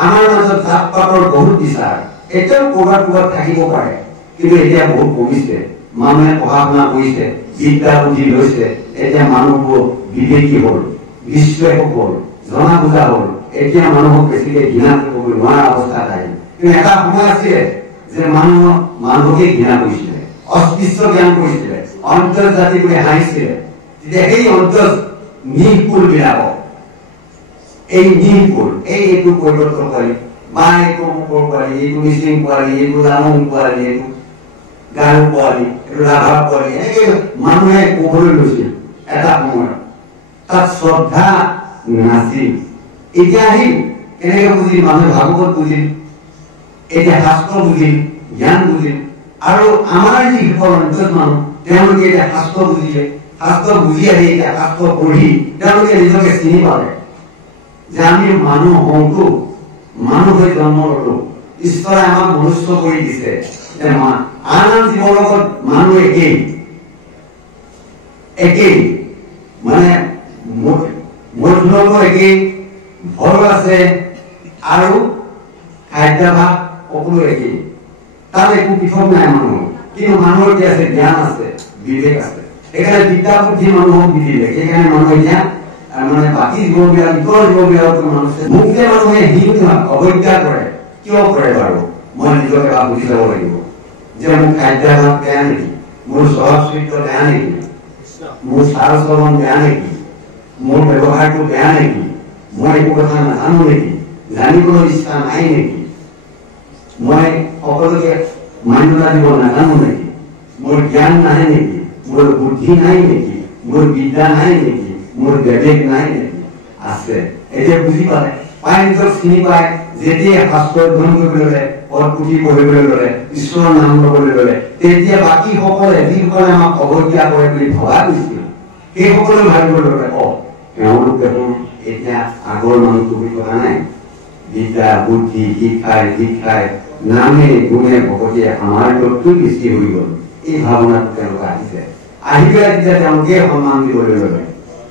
আমাৰ মাজত জাত পাতৰ বহুত বিচাৰ, এতিয়াও ক'ৰবাত ক'ৰবাত থাকিব পাৰে, কিন্তু এতিয়া বহুত কমিছে। মানুহে পঢ়া শুনা কৰিছে, বিদ্যা বুদ্ধি লৈছে, এতিয়া মানুহবোৰ বিবেকী হ'ল, বিশ্লেষক হ'ল, জনা বুজা হ'ল। এতিয়া মানুহক বেছিকে ঘৃণা কৰিব নোৱাৰা অৱস্থাত আহিল। কিন্তু এটা সময় আছিলে যে মানুহকে ঘৃণা কৰিছিলে, অস্পৃশ্য জ্ঞান কৰিছিলে, অন্তৰ্জাতি বুলি হাঁহিছিলে। তেতিয়া সেই নিষ্কুল বিলাকক এই নিপুৰ এইটো পৰিৱৰ্তন কৰি বা এইটো মুখৰ পোৱালি, এইটো মিচিং পোৱালি, এইটো জামুং পোৱালি, এইটো গাৰো পোৱালি, এইটো ৰাভা পোৱালি, এনেকে মানুহে ক'বলৈ লৈছিল এটা সময়ত। তাত শ্ৰদ্ধা নাছিল। এতিয়া আহি কেনেকে বুজিল? মানুহে ভাগৱত বুজিল, এতিয়া শাস্ত্ৰ বুজিল, জ্ঞান বুজিল। আৰু আমাৰ যিসকল অঞ্চল মানুহ তেওঁলোকে এতিয়া শাস্ত্ৰ বুজিলে, শাস্ত্ৰ বুজি আহি এতিয়া শাস্ত্ৰ পঢ়ি তেওঁলোকে নিজকে চিনি পালে যে আমি মানুহ হওঁতো, মানুহ হৈ জন্ম ললো, ঈশ্বৰে আমাক মনুষ্য কৰি দিছে। আন আন জীৱৰ লগত মানুহ একেই একেই, মানে মধ্যমো একেই, ভয় আছে আৰু খাদ্যাভাস সকলো একেই। তাত একো পৃথক নাই মানুহ। কিন্তু মানুহৰ কি আছে? জ্ঞান আছে, বিবেক আছে। সেইকাৰণে বিদ্যা বুদ্ধি মানুহক দি দিলে। সেইকাৰণে মানুহ এতিয়া মানে বাকী জীৱবিলাক, ইতৰ জীৱবিলাকতো মানুহে মোক যে মানুহে অৱজ্ঞা কৰে। কিয় কৰে বাৰু? মই নিজকে বুজি ল'ব লাগিব যে মোৰ খাদ্যাভাস বেয়া নেকি? মোৰ স্বভাৱ চৰিত্ৰ বেয়া নেকি? মোৰ চাল চলন বেয়া নেকি? মোৰ ব্যৱহাৰটো বেয়া নেকি? মই একো কথা নাজানো নেকি? জানিবলৈ ইচ্ছা নাই নেকি? মই সকলোকে মান্যতা দিব নাজানো নেকি? মোৰ জ্ঞান নাহে নেকি? মোৰ বুদ্ধি নাই নেকি? মোৰ বিদ্যা নাই নেকি? মোৰ বিবেক নাই নেকি? আছে। এতিয়া বুজি পালে, পাই নিজক চিনি পায়। যেতিয়া শাস্ত্ৰ অধ্যয়ন কৰিবলৈ ল'লে, পদ পুথি পঢ়িবলৈ ল'লে, ঈশ্বৰৰ নাম ল'বলৈ ল'লে, তেতিয়া বাকী সকলে যিসকলে আমাক অৱজ্ঞা কৰে বুলি ভবা গৈছিল, সেই সকলে ভাবিবলৈ ল'লে তেওঁলোক দেখোন এতিয়া আগৰ মানুহটো বুলি কথা নাই। বিদ্যা বুদ্ধি শিক্ষাই নামে গুণে ভকতিয়ে আমাৰ ততটো বেছি হৈ গ'ল। এই ভাৱনাটো তেওঁলোকে আহিছে। আহি পেলাই তেতিয়া তেওঁলোকে সন্মান দিবলৈ ল'লে।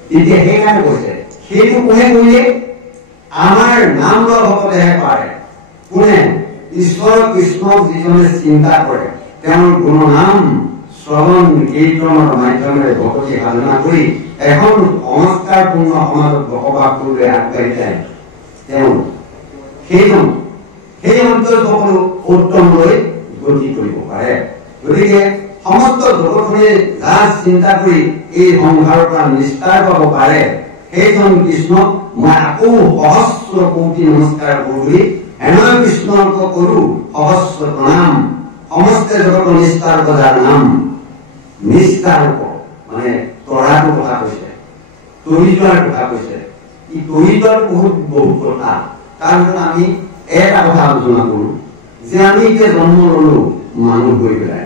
তেতিয়া সেইকাৰণে কৈছে, সেইটো কোনে কৰিলে? আমাৰ নাম লোৱা ভকতেহে পাৰে। কোনে? ঈশ্বৰ কৃষ্ণক যিজনে চিন্তা কৰে, তেওঁৰ গুণনাম শ্ৰৱণ কীৰ্তনৰ মাধ্যমেৰে ভকতি সাধনা কৰি এখন সংস্কাৰপূৰ্ণ সমাজত বসবাস কৰিবলৈ আগবাঢ়ি যায়, তেওঁ সেই অঞ্চল সকলো উত্তমলৈ গতি কৰিব পাৰে। গতিকে সমস্ত জগতখনে যাৰ চিন্তা কৰি এই সংসাৰৰ পৰা নিস্তাৰ পাব পাৰে, সেইজন কৃষ্ণক মই আকৌ সহস্ৰ কোটি নমস্কাৰ কৰো বুলি হেনয় কৃষ্ণক কৰো সহস্ৰ প্ৰণাম। সমস্ত জগত নিস্তাৰ যাৰ নাম, নিস্তাৰ মানে তৰাটো কথা কৈছে, তৰি যোৱাৰ কথা কৈছে। ই তৰি যোৱাৰ বহুত কথা। তাৰ ভিতৰত আমি এটা কথা আলোচনা কৰো যে আমি এতিয়া জন্ম ললো মানুহ হৈ পেলাই,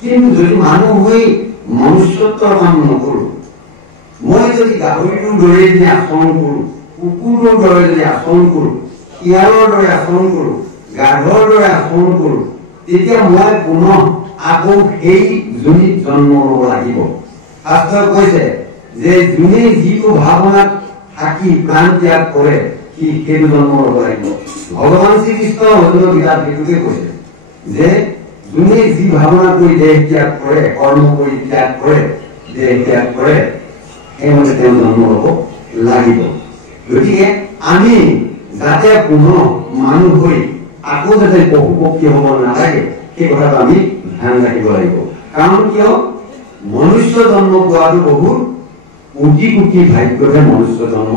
কিন্তু যদি মানুহ হৈ মনুষ্যত্বৰ কাম নকৰো, মই যদি গাহৰিটোৰ দৰে যদি আচৰণ কৰো, কুকুৰৰ দৰে যদি আচৰণ কৰো, শিয়ালৰ দৰে আচৰণ কৰো, গাধৰ দৰে আচৰণ কৰো, তেতিয়া মই পুনঃ আকৌ সেই যোনিত জন্ম ল'ব লাগিব। শাস্ত্ৰই কৈছে যে যোনে যিটো ভাৱনাত থাকি প্ৰাণ ত্যাগ কৰে সি সেইটো জন্ম ল'ব লাগিব। ভগৱান শ্ৰীকৃষ্ণ অৰ্জুন গীতাত সেইটোকে কৈছে যে যোনে যি ভাৱনা কৰি দেহ ত্যাগ কৰে, কৰ্ম কৰি ত্যাগ কৰে, দেহ ত্যাগ কৰে, সেইমতে তেওঁ জন্ম ল'ব লাগিব। গতিকে আমি যাতে পুনঃ মানুহ হৈ আকৌ যাতে পশু পক্ষী হ'ব নালাগে, সেই কথাটো আমি ধ্যান ৰাখিব লাগিব। কাৰণ কিয়? মনুষ্য জন্ম পোৱাটো বহুত কোটি কোটি ভাগ্যহে মনুষ্য জন্ম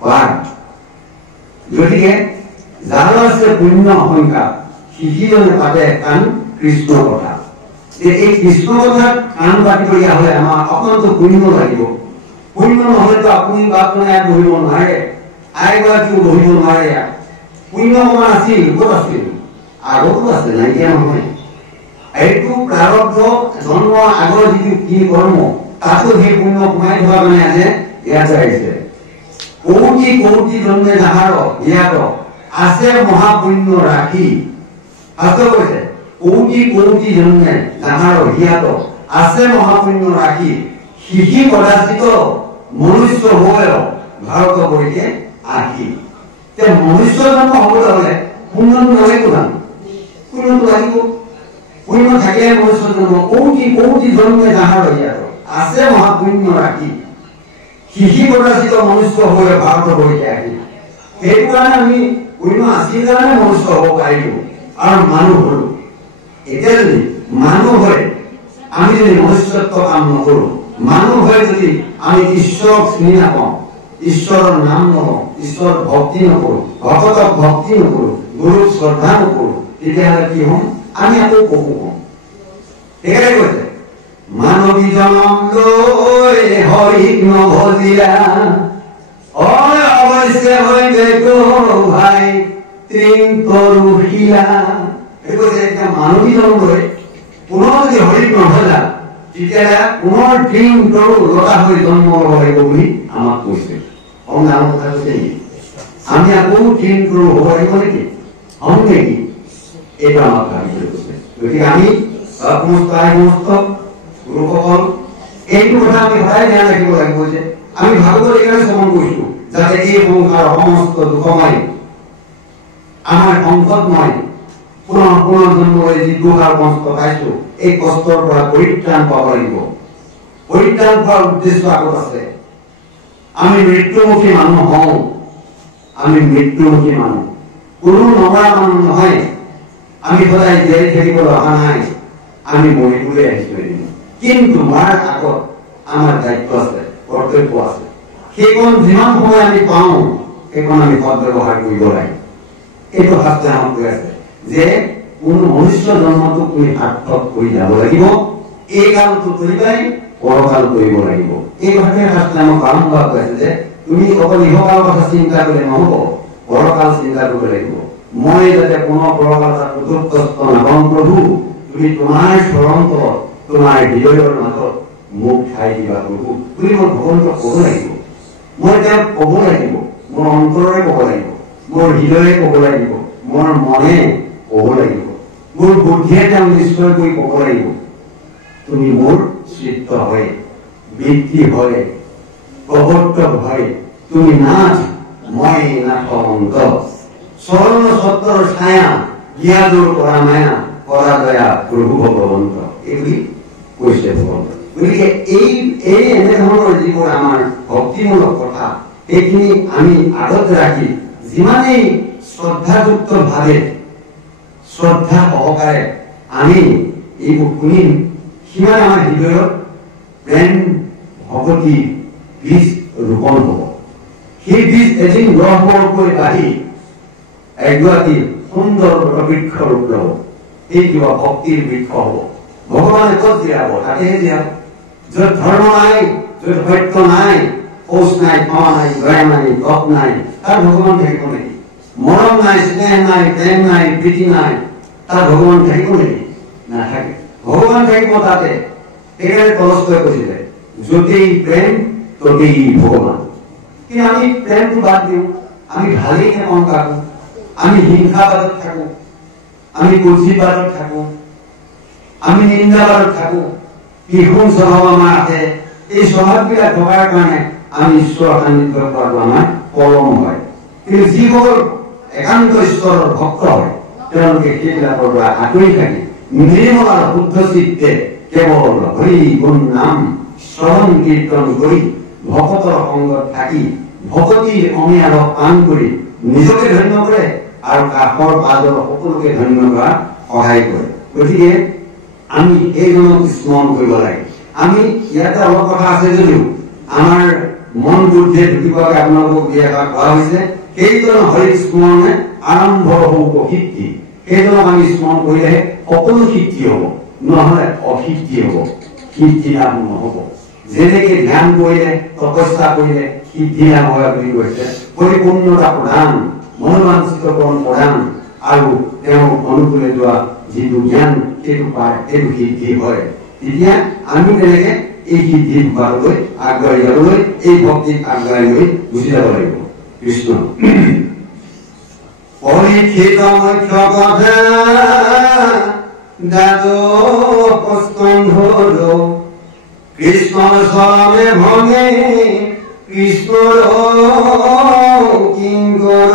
পোৱাৰ। গতিকে যাৰ আছে পুণ্য সংখ্যা সিজনে পাতে কাণ কৃষ্ণ কথা। এই কৃষ্ণ কথাত কাণ পাতিবলগীয়া হ'লে আমাৰ অত্যন্ত পুণ্য লাগিব। পুণ্য নহ'লেতো আপুনি বা আপোনাৰ ইয়াত বহিব নোৱাৰে, আইগৰাকীও বহিব নোৱাৰে। ইয়াত পুণ্য অকমান আছিল, ক'ত আছিল? আগতো আছে, নাইকিয়া নহয়। এইটো প্ৰাৰব্ধ জন্ম আগৰ যিটো কি কৰ্ম, তাতো সেই পুণ্য সোমাই থোৱা মানে আছে। ইয়াত আহিছে কৌটি কৌটি জন্মে যাহাৰ ইয়াত আছে মহাপুণ্য ৰাখি। শাস্ত্ৰ কৈছে কৌটি কৌটি জন্মে যাহাৰ ইয়াত আছে মহাপুণ্য ৰাখি, সিহি কদাচিত মনুষ্য হৈ ভাৰতবৰ্ষে আহি। মনুষ্য জন্ম হ'বলৈ হ'লে পুণ্যটো নালাগিব জানো? পুণ্যটো লাগিব। পুণ্য থাকিলে মনুষ্য জন্ম। কৌটি কৌটি জন্মে যাহাৰ ইয়াত আছে মহাপুণ্য ৰাখি, সিহি কদাচিত মনুষ্য হৈ ভাৰতবৰ্ষে আহি। সেইটো কাৰণে আমি পুণ্য আছিল কাৰণে মনুষ্য হ'ব পাৰিলো আৰু মানুহ হলো। এতিয়া যদি মানুহ হৈ আমি যদি মনুষ্যত্ব কাম নকৰো, মানুহ হৈ যদি আমি ঈশ্বৰক চিনি নাপাওঁ, ঈশ্বৰৰ নাম নলওঁ, ঈশ্বৰ ভক্তি নকৰো, ভকতক ভক্তি নকৰো, গুৰুক শ্ৰদ্ধা নকৰো, তেতিয়াহ'লে কি হ'ম? আমি আকৌ পশু হ'ম। সেইকাৰণে কৈছে মানৱী জনম লৈ হৰিক নভজিলা অৱশ্যে হৈবে ভাই তৃণ তৰুশিলা। এইটো কৈছে এতিয়া মানৱী জনম লৈ পুনৰ যদি হৰিক নভজা তেতিয়াহ'লে পুনৰ তৃণ তৰু লতা হৈ জন্ম ল'ব লাগিব বুলি আমাক কৈছে। কম ডাঙৰ কথা কৈছে নেকি? আমি আকৌ তৃণ তৰু হ'ব লাগিব নেকি? হ'ম নেকি? এইটো আমাক ভাবিবলৈ কৈছে। গতিকে আমি সমস্ত গুৰুসকল এইটো কথা আমি সদায় ধ্যান ৰাখিব লাগিব যে আমি ভাগৱত এইকাৰণে শ্ৰৱণ কৰিছো যাতে এই সংসাৰ সমস্ত দুখময় আমাৰ সংকটময় পুনৰ জন্ম হৈ যি দুখ আৰু কষ্ট পাইছো এই কষ্টৰ পৰা পৰিত্ৰাণ পাব লাগিব। পৰিত্ৰাণ পোৱাৰ উদ্দেশ্য আগত আছে। আমি মৃত্যুমুখী মানুহ হওঁ, আমি মৃত্যুমুখী মানুহ, কোনো নমৰা মানুহ নহয়। আমি সদায় জীয়াই থাকিবলৈ অহা নাই, আমি মৰিবলৈ আহিছো। কিন্তু মৰাৰ আগত আমাৰ দায়িত্ব আছে, কৰ্তব্য আছে। সেইকণ যিমান সময় আমি পাওঁ সেইকণ আমি সৎ ব্যৱহাৰ কৰিব লাগে। এইটো শাস্ত্ৰে আমাক কৈ আছে যে কোনো মনুষ্য জন্মটো তুমি সাৰ্থক কৰি যাব লাগিব। এই কালটো কৰিবাই, পৰকাল কৰিব লাগিব। এই কথাটোৱে শাস্ত্ৰে আমাক বাৰম্বাৰ কৈ আছে যে তুমি অকল ইহকালৰ কথা চিন্তা কৰিলে নহ'ব, পৰকাল চিন্তা কৰিব লাগিব। মই যাতে পুনৰ পৰকাল দুঃখগ্ৰস্ত নাপাওঁ প্ৰভু, তুমি তোমাৰ চৰণ তলত তোমাৰ হৃদয়ৰ মাজত মোক ঠাই দিবা প্ৰভু বুলি মই ভগৱন্তক ক'ব লাগিব। মই তেওঁক ক'ব লাগিব, মোৰ অন্তৰে ক'ব লাগিব, মোৰ হৃদয়ে ক'ব লাগিব, মোৰ মনে ক'ব লাগিব, মোৰ বুদ্ধিয়ে তেওঁক নিশ্চয় কৰি ক'ব লাগিব তুমি মোৰ চিত্ত হয়, বৃত্তি হয়, প্ৰৱৰ্তক হয়, তুমি নাথ মই নাথ চৰণ সত্ৰৰ ছায়া জ্ঞাদুৰ কৰা মায়া কৰা দয়া প্ৰভু ভগৱন্ত এইবুলি কৈছে ভগৱন্ত। গতিকে এই এনেধৰণৰ যিবোৰ আমাৰ ভক্তিমূলক কথা সেইখিনি আমি আগত ৰাখি যিমানেই শ্ৰদ্ধাযুক্ত ভাৱে শ্ৰদ্ধা সহকাৰে আমি এইবোৰ শুনিম সিমান আমাৰ হৃদয়ত প্ৰেম ভক্তি বীজ ৰোপণ হ'ব। সেই বীজ এদিন গহ্বৰকৈ বাঢ়ি এগৰাকী সুন্দৰ বৃক্ষ ৰূপ ল'ব। এই কিবা ভক্তিৰ বৃক্ষ হ'ব। ভগৱানে ক'ত জীয়াব? তাতেহে জীয়াব। য'ত ধৰ্ম নাই, য'ত সত্য নাই, শৌচ নাই, ক্ষমা নাই, দয়া নাই, তপ নাই, তাত ভগৱান থাকিব নেকি? মৰম নাই, স্নেহ নাই, প্ৰেম নাই, প্ৰীতি নাই, তাত ভগৱান থাকিব নেকি? নাথাকে। ভগৱান থাকিব তাতে। সেইকাৰণে টলষ্টয়ে কৈছিলে য'তেই প্ৰেম ততেই ভগৱান। কিন্তু আমি প্ৰেমটো বাদ দিওঁ, আমি ভালেই নাপাওঁ কাকো, আমি হিংসাবাদত থাকো, আমি কুচিবাদত থাকো, আমি নিন্দাবাদত থাকো, পিহুন স্বভাৱ আমাৰ আছে। এই স্বভাৱবিলাক থকাৰ কাৰণে আমি ঈশ্বৰৰ সান্নিধ্য পোৱাটো আমাৰ পলম হয়। কিন্তু যিসকল একান্ত ঈশ্বৰৰ ভক্ত হয় তেওঁলোকে সেইবিলাকৰ পৰা আঁতৰি থাকি নিৰ্মল আৰু শুদ্ধ চিত্তে কেৱল হৰি গুণ নাম শ্ৰৱণ কীৰ্তন কৰি ভকতৰ সংগত থাকি ভকতিৰ অমিয়াৰক পান কৰি নিজকে ধন্য কৰে আৰু কাষৰ পাজৰ সকলোকে ধন্য কৰা সহায় কৰে। গতিকে আমি এইজনক স্মৰণ কৰিব লাগে। আমি ইয়াতে অলপ কথা আছে যদিও আমাৰ মন বুদ্ধিয়ে ঢুকি পোৱাকৈ আপোনালোকক দুই এষাৰ কোৱা হৈছে। সেইজন হৰি স্মৰণে আৰম্ভ হব সিদ্ধি। সেইজনক আমি স্মৰণ কৰিলেহে সকলো সিদ্ধি হ'ব, নহ'লে অসিদ্ধি হ'ব, সিদ্ধি লাভ নহ'ব। যেনেকে ধ্যান কৰিলে তপস্যা কৰিলে সিদ্ধি লাভ হয় বুলি কৈছে, পৰিপূৰ্ণতা প্ৰদান, মনোবাঞ্ছিত কৰণ প্ৰদান আৰু তেওঁ অনুকূলে যোৱা যিটো জ্ঞান সেইটো পায়, সেইটো সিদ্ধি হয়। তেতিয়া আমি তেনেকে এই সিদ্ধি পাবলৈ আগবাঢ়ি যাবলৈ এই ভক্তিক আগবাঢ়ি লৈ গুচি যাব লাগিব। কৃষ্ণ পৰীক্ষিত মুখ্য কথা দ্বাদশস্কন্ধৰ কৃষ্ণৰ চৰণে ভঙে কৃষ্ণৰ কিংকৰ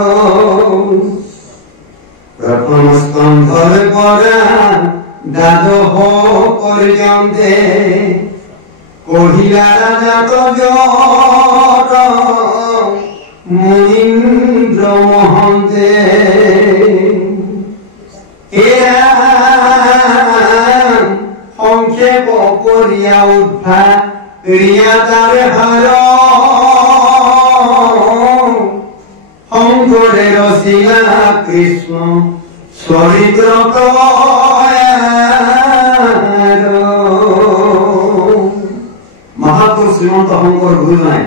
প্ৰথম স্কন্ধৰ পৰা দ্বাদশ পৰ্যন্তে কহিলা ৰাজাত যত মুনীন্দ্ৰ মহন্তে সংক্ষেপ কৰিয়া উঠা ৰিয়া তাৰে হাৰ শিলা কৃষ্ণ চৰিত্ৰ মহাপুৰুষ শ্ৰীমন্ত শংকৰ গুৰুজনাই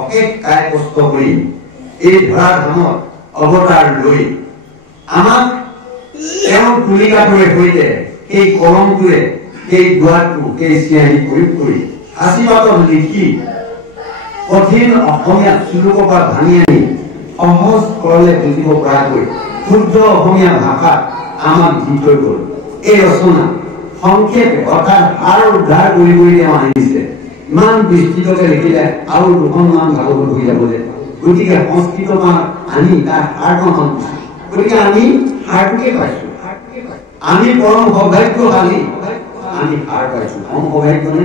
অশেষ কায় কষ্ট কৰি এই ধৰাধামত অৱতাৰ লৈ আমাক তেওঁৰ তুলিকাটোৰে সৈতে সেই কলমটোৱে সেই দুৱাৰটো সেই চিয়াহী প্ৰয়োগ কৰি আশীৰ্বাদত লিখি কঠিন অসমীয়া শ্লোকৰ পৰা ভাঙি আনি সহজ সৰলে বুজিব পৰাকৈ শুদ্ধ অসমীয়া ভাষাত আমাক দি থৈ গ'ল। এই ৰচনা সংক্ষেপে অৰ্থাৎ সাৰ উদ্ধাৰ কৰি কৰি তেওঁ আনিছে। ইমান বিস্তৃতকে লিখিলে আৰু দুখনমান ভাগৱত হৈ যাব যে, গতিকে সংস্কৃত আনি তাৰ সাৰখন গতিকে আমি সাৰটোকে পাইছো। আমি পৰম সৌভাগ্যশালী, আমি সাৰ পাইছো। কম সৌভাগ্য নে?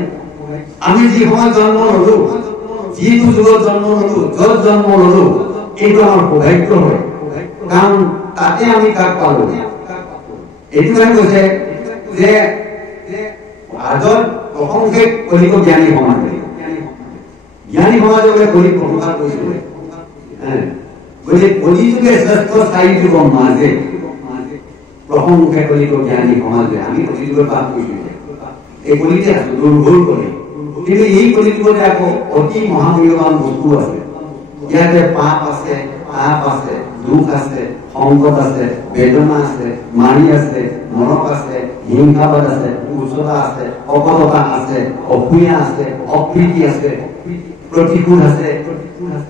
আমি যি সময়ত জন্ম ললো, যিটো যুগত জন্ম ললো, য'ত জন্ম ললো, এইটো আমাৰ সৌভাগ্য হয়। কাৰণ তাতে আমি কাক পালো। এইটো কাৰণে কৈছে যে আজত প্ৰশংসে কলিক জ্ঞানী সমাজ, জ্ঞানী সমাজে বোলে কলিক প্ৰশংসা কৰিছিল। গতিকে কলিযুগে শ্ৰেষ্ঠ চাৰি যুগৰ মাজে প্ৰশংসে কলিক জ্ঞানী সমাজে আমি কলিযুগত পাপ কৰিছো। এই কলিতে আছো, দুৰ্ভুল কলি। কিন্তু এই কলিযুগতে আকৌ অতি মহামূল্যৱান বস্তু আছে। ইয়াতে পাপ আছে, তাপ আছে, দুখ আছে, সংকট আছে, বেদনা আছে, মাৰি আছে, নৰক আছে, হিংসাবাদ আছে, উচ্চতা আছে, অপদতা আছে, অসূয়া আছে, অপ্ৰীতি আছে, প্ৰতিশোধ আছে,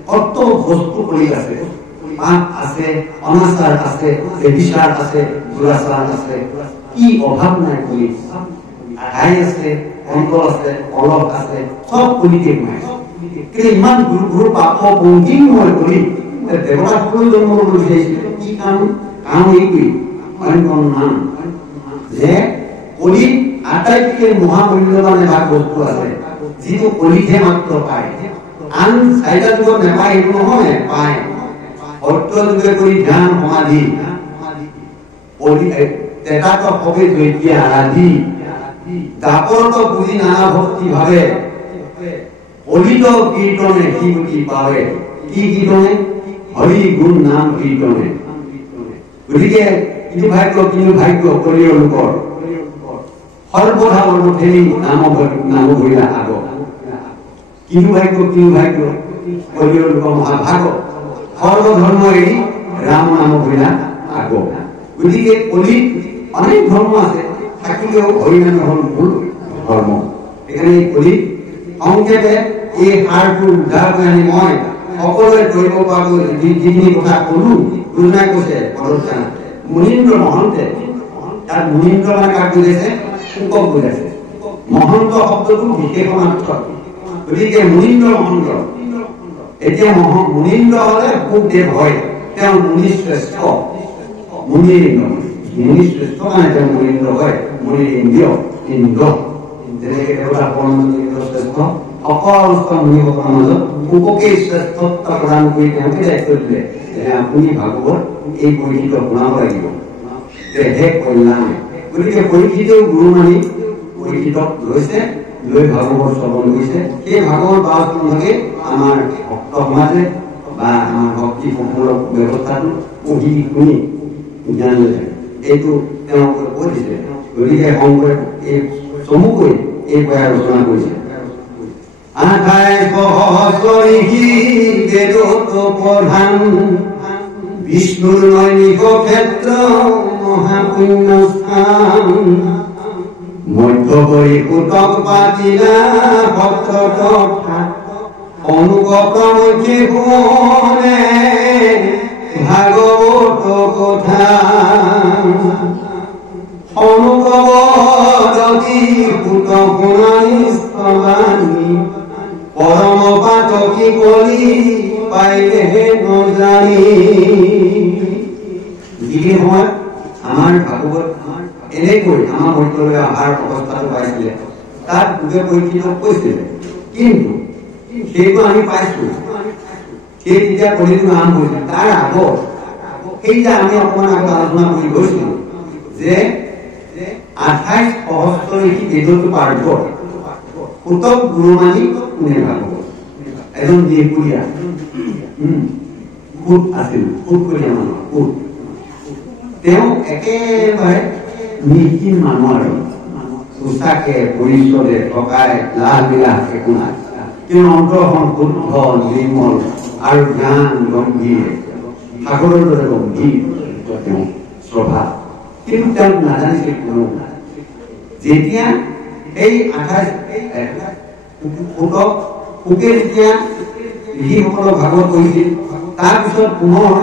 কত বস্তু কৰি আছে। পাপ আছে, অনাচাৰ আছে, ব্যভিচাৰ আছে, দুৰাচাৰ আছে, কি অভাৱ নাই কৰি আই আছে, অন্তৰ আছে, অলপ আছে, সব কলিতে সোমাই। কিন্তু ইমান গুৰু গুৰু পাপ পঙ্কিম মই কৰি দেৱতাসকল জন্ম ল'ব বিচাৰিছিল। কি কাম? কাম এইটোৱেই অন্য নাম যে কলিত আটাইতকৈ মহামূল্যৱান এভাগ বস্তু আছে, যিটো কলিতহে মাত্ৰ পায়। আন চাৰিটা যুগত নেপায়, এইটো নহয়, পায়। সত্য যুগে কৰি ধ্যান সমাধি তেতাত সবে দৈত্যা আৰাধি দাপৰত বুজি নানা ভক্তি ভাবে অলিত কীৰ্তনে শিৱতি পাবে। কি কীৰ্তনে? হৰি গুণ নাম কীৰ্তনে। গতিকে কিন্তু ভাগ্য কলিৰ লোকৰ সৰ্বধা ঠেলি নাম ভৰিলা আগ। কিন্তু ভাগ্য কলিৰ লোকৰ মহাভাগ সৰ্বধৰ্ম এৰি ৰাম নাম ভৰিলা আগ। গতিকে কলিত অনেক ধৰ্ম আছে, থাকিলেও হৰিনাম হল মূল ধৰ্ম। সেইকাৰণে কলিত সংক্ষেপে এই সাৰটো উদ্ধাৰ কৰি আনি মই সকলোৱে কৰিব পৰাকৈ যিখিনি কথা কলো, গুৰুজনাই কৈছে মুনীন্দ্ৰ মহন্তে। তাত মুনীন্দ্ৰ মানে কাক বুজাইছে? শুকক বুজাইছে। মহন্ত শব্দটো বিশেষণাৰ্থ। গতিকে মুনীন্দ্ৰ মহন্ত। এতিয়া মুনীন্দ্ৰ হলে শুকদেৱ হয়, তেওঁ মুনি শ্ৰেষ্ঠ। মুনি শ্ৰেষ্ঠ কাৰণে তেওঁ মুনীন্দ্ৰ হয়। মুনি ইন্দ্ৰ যেনেকে দেৱতা পৰমানন্দ শ্ৰেষ্ঠ, সকল মুনিসকলৰ মাজত শুককে শ্ৰেষ্ঠত্ব প্ৰদান কৰি তেওঁকে দায়িত্ব দিলে যে আপুনি ভাগৱত এই পৰীক্ষিত শুনাব লাগিব, তেহে কল্যাণ। গতিকে পৰীক্ষিতেও গুৰু মানি পৰীক্ষিতক লৈছে, লৈ ভাগৱত শ্ৰৱণ কৰিছে। সেই ভাগৱত 52 ভাগে আমাৰ ভক্ত সমাজে বা আমাৰ ভক্তি সম্পূৰ্ণ ব্যৱস্থাটো পঢ়ি শুনি জ্ঞান লৈছে। এইটো তেওঁলোকে কৈ দিছে। গতিকে শংকৰে এই চমুকৈ এই প্ৰয়াস ৰচনা কৰিছে। আঠাই সহস্ৰী বেদত প্ৰধান বিষ্ণুৰ নৈনিক ক্ষেত্ৰ মহাপুণ্য স্থান। মধ্য কৰি পুতক পাতিলা ভক্ত কথা অনুকমে শুনে ভাগৱত কথা। অনুকমী পুত শুনানি পৰম পাতকী কৰি পাইলে নজানি। যিখিনি সময়ত আমাৰ ভাগৱত এনেকৈ আমাৰ মধ্যলৈ অহাৰ অৱস্থাটো পাইছিলে, তাত গোটেই পৰীক্ষিতক কৈছিলে। কিন্তু সেইটো আমি পাইছো, সেই যেতিয়া কলিযুগ আৰম্ভ হৈছিল তাৰ আগত সেইটা আমি অকণমান আগত আলোচনা কৰি গৈছিলো যে 28 সহস্ৰী বেদটো পাৰ্য পুতক গুৰু মানি কোনে ভাগৱত। এজন দেহপুৰীয়া ফুট আছিল, ফুট কৰি মানুহ ফুট। তেওঁ একেবাৰে নিখিন মানুহ আৰু সঁচাকে পৰিচয়ে থকাই লাভ বিলাস একো নাই, কিন্তু অন্তৰখন শুদ্ধ নিৰ্মল আৰু জ্ঞান গম্ভীৰ, সাগৰৰ দৰে গম্ভীৰ তেওঁ স্বভাৱ। কিন্তু তেওঁক নাজানিছিল কোনো। যেতিয়া এই 28 ফুটক পোকে যেতিয়া ঋষিসকলক ভাগৱত কৰিছিল, তাৰপিছত পুনৰ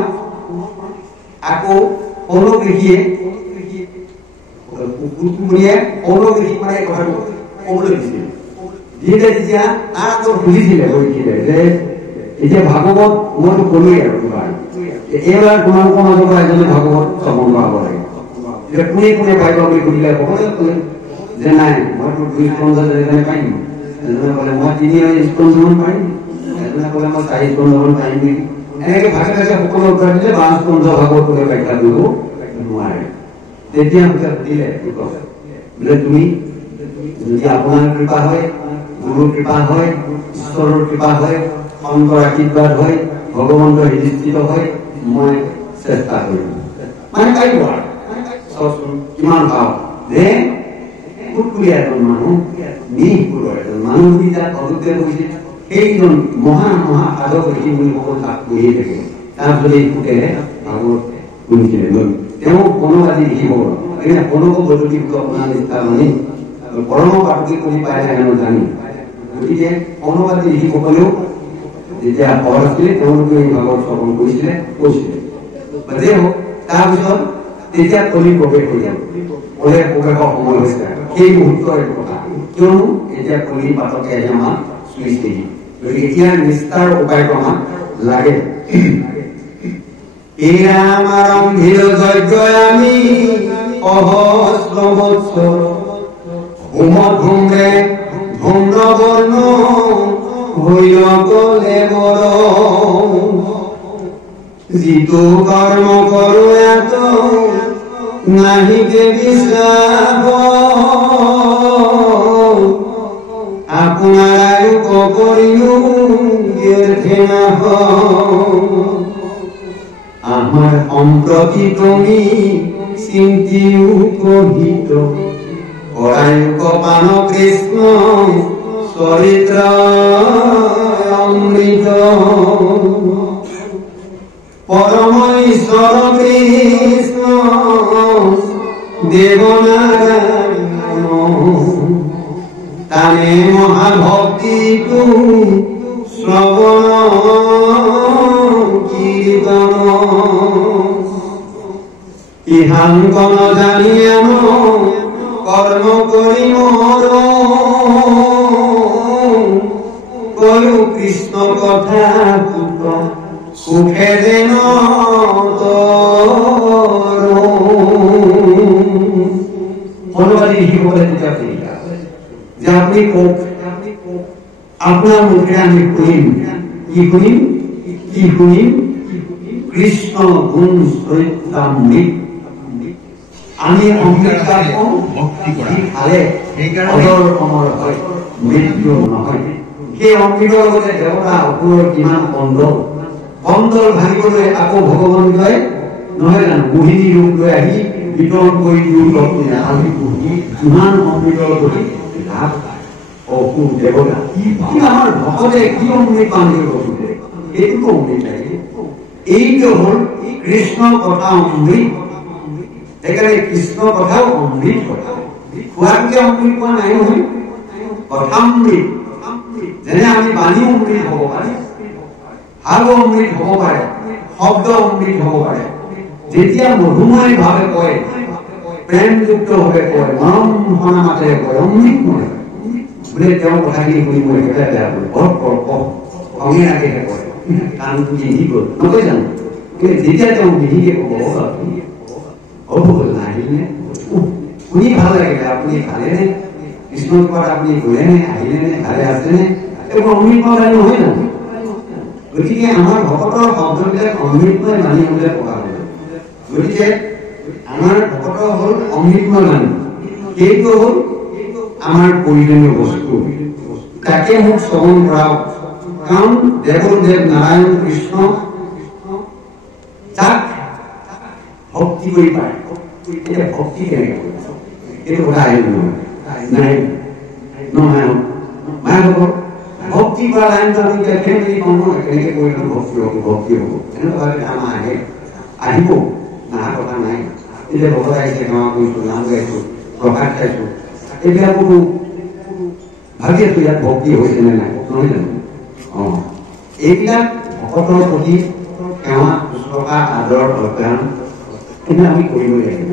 আকৌ পৌলক ঋষিয়ে পৌলক ঋষিক মানে কথাটো ক'বলৈ দিছিল। যিহেতু তেতিয়া তাৰ আগত সুধিছিলে কৈছিলে যে এতিয়া ভাগৱত মইতো ক'লোৱেই আৰু তোমাৰ এইবাৰ তোমালোকৰ মাজৰ পৰা এজনে ভাগৱত শ্ৰৱণ কৰাব লাগে। এতিয়া কোনে কোনে পাৰিব বুলি সুধিলে সকলোৱে ক'লে যে নাই মইতো 2 স্কন্ধ যেনে পাৰিম, এজনে ক'লে মই 3 স্কন্ধমান পাৰিম, এজনে ক'লে মই 4 স্কন্ধমান পাৰিম নেকি। এনেকে ভাগে ভাগে সকলো উত্তৰ দিলে 5 স্কন্ধ ভাগৱতকে ব্যাখ্যা কৰিব নোৱাৰে। তেতিয়া সুধিলে বোলে তুমি যদি আপোনাৰ কৃপা হয়, গুৰুৰ কৃপা হয়, ঈশ্বৰৰ কৃপা হয়, সন্তৰ আশীৰ্বাদ হয়, ভগৱন্তৰ হৃদিস্থিত হয়, মই চেষ্টা কৰিম। মানে পাৰিব আৰু চোৱাচোন কিমান ভাৱ যে কুটকুলীয়া এজন মানুহ, নিষ্ঠুৰ এজন মানুহ বুলি তাক অযোগ্য কৰিছিল। সেইজন মহা মহা সাধক ঋষি বুলি সকলো তাক কৈয়ে থাকে। তাক যদি ফুটে ভাগৱত শুনিছিলে তেওঁ বনবাদী ঋষিসকল বনক বদলি আপোনাৰ নিষ্ঠা মানি পৰম পাঠকি কৰি পাই থাকে জানি, গতিকে বনবাদী ঋষিসকলেও যেতিয়া ঘৰ আছিলে তেওঁলোকে এই ভাগৱত শ্ৰৱণ কৰিছিলে। তাৰপিছত তেতিয়া কলি প্ৰৱেশ হৈ যাব, কলে প্ৰৱেশৰ সময় হৈছে সেই মুহূৰ্তৰ এইটো কথা। কিয়নো এতিয়া কলি পাতকে আহি আমাক চুইছেহি, গতিকে ইয়াৰ নিষ্ঠাৰ উপায়টো আমাক লাগে। আৰম্ভিৰ যজ্ঞ আমি অহস্ৰ বৎসৰ হোমত ধুমে ধূম্ৰবৰ্ণ হৈল কলে বৰ, যিটো কৰ্ম কৰো এত নাহিকে বিশ্বাস, আপোনাৰ আয়ুক কৰিও ব্যৰ্থে নাহ। আমার সম্প্রতি তুমি চিন্তিও কহিত, পরায়ুক পান কৃষ্ণ চরিত্র অমৃত, পরম ঈশ্বর কৃষ্ণ দেবনারায়ণ, তানে মহাভক্তি তু শ্রবণ কীর্তন, ইহাঙ্কন জানিয়ান কর্ম করি মর, কয়ু কৃষ্ণ কথা পুত সুখে যেন বনবাদী ঋষিসকলে তেতিয়া যে আপনি কওক, আপনার মুখে আমি শুনিম। কি শুনিম? কি শুনিম? কৃষ্ণ গুণ চৰিত্ৰামৃত। আমি অমৃত ভক্তি খালে অজৰ অমৰ হয়, মৃত্যু নহয়। সেই অমৃতৰ লগতে দেৱতা অসুৰৰ কিমান কন্দল, কন্দল ভাঙিবলৈ আকৌ ভগৱন্তই নহয় জানো মোহিনী ৰূপ লৈ আহি বিতৰণ কৰি আমি কিমান অমৃতৰ প্ৰতি লাভ পায়। অসুৰ দেৱতা কি আমাৰ ভকতে কি অমৃত পান কৰিব খোজে, এইটোতো অমৃত লাগে। এইটো হল কৃষ্ণ কথা অমৃত। সেইকাৰণে কৃষ্ণ কথাও অমৃত কথা, খোৱাতকে অমৃত পোৱা নাই নহয়, কথামৃত। যেনে আমি বাণী অমৃত হব পাৰে, ভাৱ অমৃত হব পাৰে, শব্দ অমৃত হব পাৰে। যেতিয়া মধুময় ভাৱে কয়, প্ৰেমযুক্ত ভাৱে কয়, মৰম সনা মাতেৰে কয়, অমৃত নহয় বোলে তেওঁৰ কথাখিনি শুনি মই একেবাৰে বেয়া কৰো, খঙে ৰাখেহে কয়, কাণটো বিন্ধি গল নকয় জানো। কিন্তু যেতিয়া তেওঁ বিধিকে কব নাহিলে শুনি ভাল লাগিলে, আপুনি ভালেনে, কৃষ্ণৰ পৰা আপুনি গলেনে, আহিলেনে, ভালে আছেনে, এইবোৰ অমৃত পালে নহয় জানো। গতিকে আমাৰ ভকতৰ শব্দবিলাক অমৃতময় বাণী বোলে প্ৰকাশ হয়। গতিকে আমাৰ ভকতৰ হল অমৃতময় বাণী, সেইটো হল আমাৰ প্ৰয়োজনীয় বস্তু। তাকে মোক শ্ৰৱণ কৰাওক, কাৰণ দেৱদেৱ নাৰায়ণ কৃষ্ণ ভক্তি কৰি পায় এতিয়া ভক্তি কেনেকৈ কৰিব এইটো কথা আহিব নাই নহয় মায়াভাগৰ ভক্তি কৰা লাইনটো আমি কেনেকৈ কওঁ কেনেকৈ কৰিলে ভক্তি হ'ব এনেকুৱাকৈ আমাৰ আহে আহিব নাহা কথা নাই এতিয়া ভকত আহিছে সেৱা কৰিছোঁ নাম গাইছোঁ প্ৰসাদ খাইছোঁ এইবিলাকো ভাবি আছোঁ ইয়াত ভক্তি হৈছে নে নাই নহয় জানো অঁ এইবিলাক ভকতৰ প্ৰতি সেৱা শুশ্ৰূষা আদৰ অধ্যয়ন কিন্তু আমি কৰিব লাগিব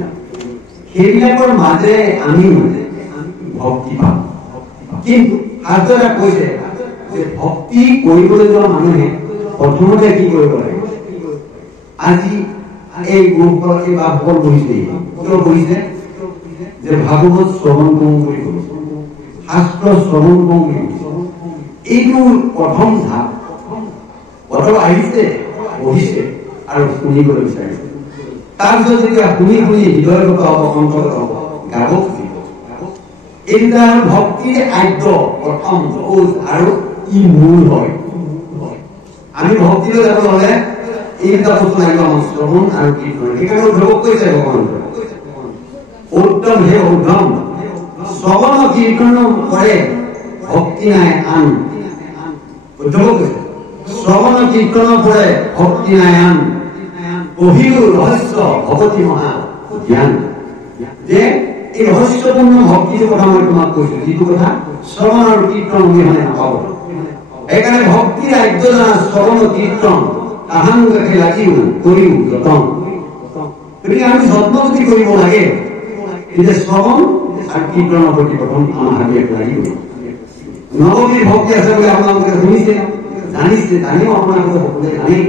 সেইবিলাকৰ মাজেৰে আমি ভক্তি পাওঁ কিন্তু শাস্ত্ৰই কৈছে যে ভক্তি কৰিবলৈ যোৱা মানুহে প্ৰথমতে কি কৰিব লাগিব আজি এই গুৰুসকল এই বাপসকল বহিছে কিয় বহিছে যে ভাগৱত শ্ৰৱণ কৰোঁ বুলি কৈছে শাস্ত্ৰ শ্ৰৱণ কৰোঁ বুলি কৈছে এইটো প্ৰথম ধাপ প্ৰথম আহিছে বহিছে আৰু শুনিবলৈ বিচাৰিছে তাৰপিছত যেতিয়া শুনি শুনি হৃদয়গত হ'ব অন্তৰ্গত হ'ব গাব খুজিব এইটা ভক্তিৰ আদ্য প্ৰথম খোজ আৰু ই মূল হয় আমি ভক্তিলৈ যাব হ'লে এইটা বস্তু লাগিব আমাৰ শ্ৰৱণ আৰু কীৰ্তন সেইকাৰণে উদ্ধৱ কৈছে ভগৱান উত্তম হে উদ্ধম শ্ৰৱণ কীৰ্তন কৰে ভক্তি নাই আন উদ্ধৱ কৈছে শ্ৰৱণ কীৰ্তন কৰে ভক্তি নাই আন পঢ়িও ৰহস্য ভগৱতী মহা জ্ঞান যে এই ৰহস্যপূৰ্ণ ভক্তিৰ কথা মই তোমাক কৈছো যিটো কথা শ্ৰৱণ আৰু কীৰ্তন অবিহনে নাপাব সেইকাৰণে ভক্তিৰ আদ্য জনা শ্ৰৱণ কীৰ্তন তাহাংকে লাগিও কৰিও যতন গতিকে আমি যত্ন যদি কৰিব লাগে তেতিয়া শ্ৰৱণ আৰু কীৰ্তনৰ প্ৰতি প্ৰথম আমাৰ হাবিয়াত লাগিব নৱমীৰ ভক্তি আছে বুলি আপোনালোকে শুনিছে জানিছে জানিও আপোনালোকে সকলোৱে জানেই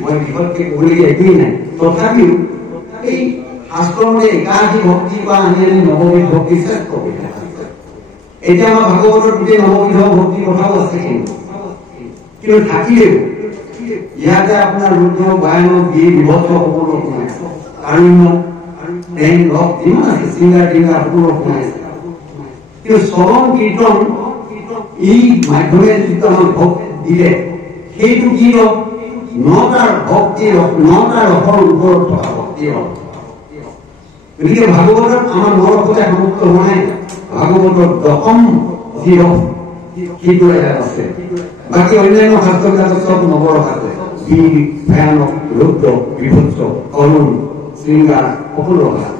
মই বিশেষকৈ ক'বলগীয়া একোৱেই নাই তথাপিও এই শাস্ত্ৰমতে একাদশী ভক্তি বা আনি নৱবিধ ভক্তি শ্ৰেষ্ঠ এতিয়া আমাৰ ভাগৱতৰ গোটেই নৱবিধ ভক্তিৰ কথাও আছে কিন্তু থাকিলেও ইয়াতে আপোনাৰ ৰুদ্ৰ বায়ন গীত বিভৎস সকলো সোমাই কাৰুণ্য প্ৰেম ৰস যিমান আছে শৃংগাৰ টিংগাৰ সকলো সোমাই আছে কিন্তু শ্ৰৱণ কীৰ্তন এই মাধ্যমেৰে যিটো আমাক ভক্তি দিলে সেইটো কি ৰস নটাৰ ভক্তি ৰস নটা ৰসৰ ওপৰত থকা ভক্তি ৰস গতিকে ভাগৱতত আমাৰ নৰসতে সমাপ্ত হোৱা নাই ভাগৱতৰ দশম যি ৰস সেইটো এটা আছে বাকী অন্যান্য শাস্ত্ৰবিলাকত চব নৱৰস আছে বীৰ ভয়ানক ৰুদ্ৰ বিভৎস কৰুণ শৃংগাৰ সকলো ৰস আছে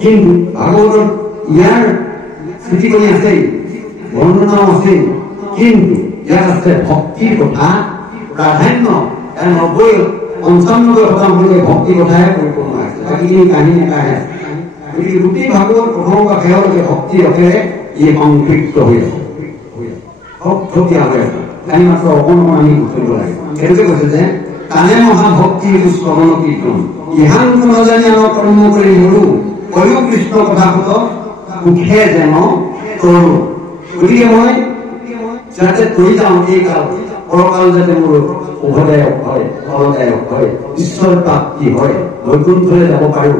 কিন্তু ভাগৱতত ইয়াৰ স্মৃতিকণি আছেই বৰ্ণনাও আছেই কিন্তু ইয়াত আছে ভক্তিৰ কথা প্ৰাধান্য 90-95% ভক্তি কথাহে পৰিপূৰ্ণ আছে বাকীখিনি কাহিনী এটাহে আছে গতিকে গোটেই ভাগৱত প্ৰথম বা শেহলৈকে ভক্তি ৰসেৰে ই সংপৃক্ত হৈ আছে থকীয়া হৈ আছে আমি মাত্ৰ অকণমান আমি গুচৰিব লাগে সেইটোকে কৈছে যে কানে মহাভক্তি শ্ৰৱণ কীৰ্তন ইহান্ত নজানি আমাৰ কৰ্ম কৰি মৰো কৈও কৃষ্ণ কথা কত মুখে যেন কৰো গতিকে মই যাতে কৰি যাওঁ এই কাল পৰকাল যাতে মোৰ শুভদায়ক হয় ফলদায়ক হয় ঈশ্বৰ প্ৰাপ্তি হয় বৈকুণ্ঠলৈ যাব পাৰো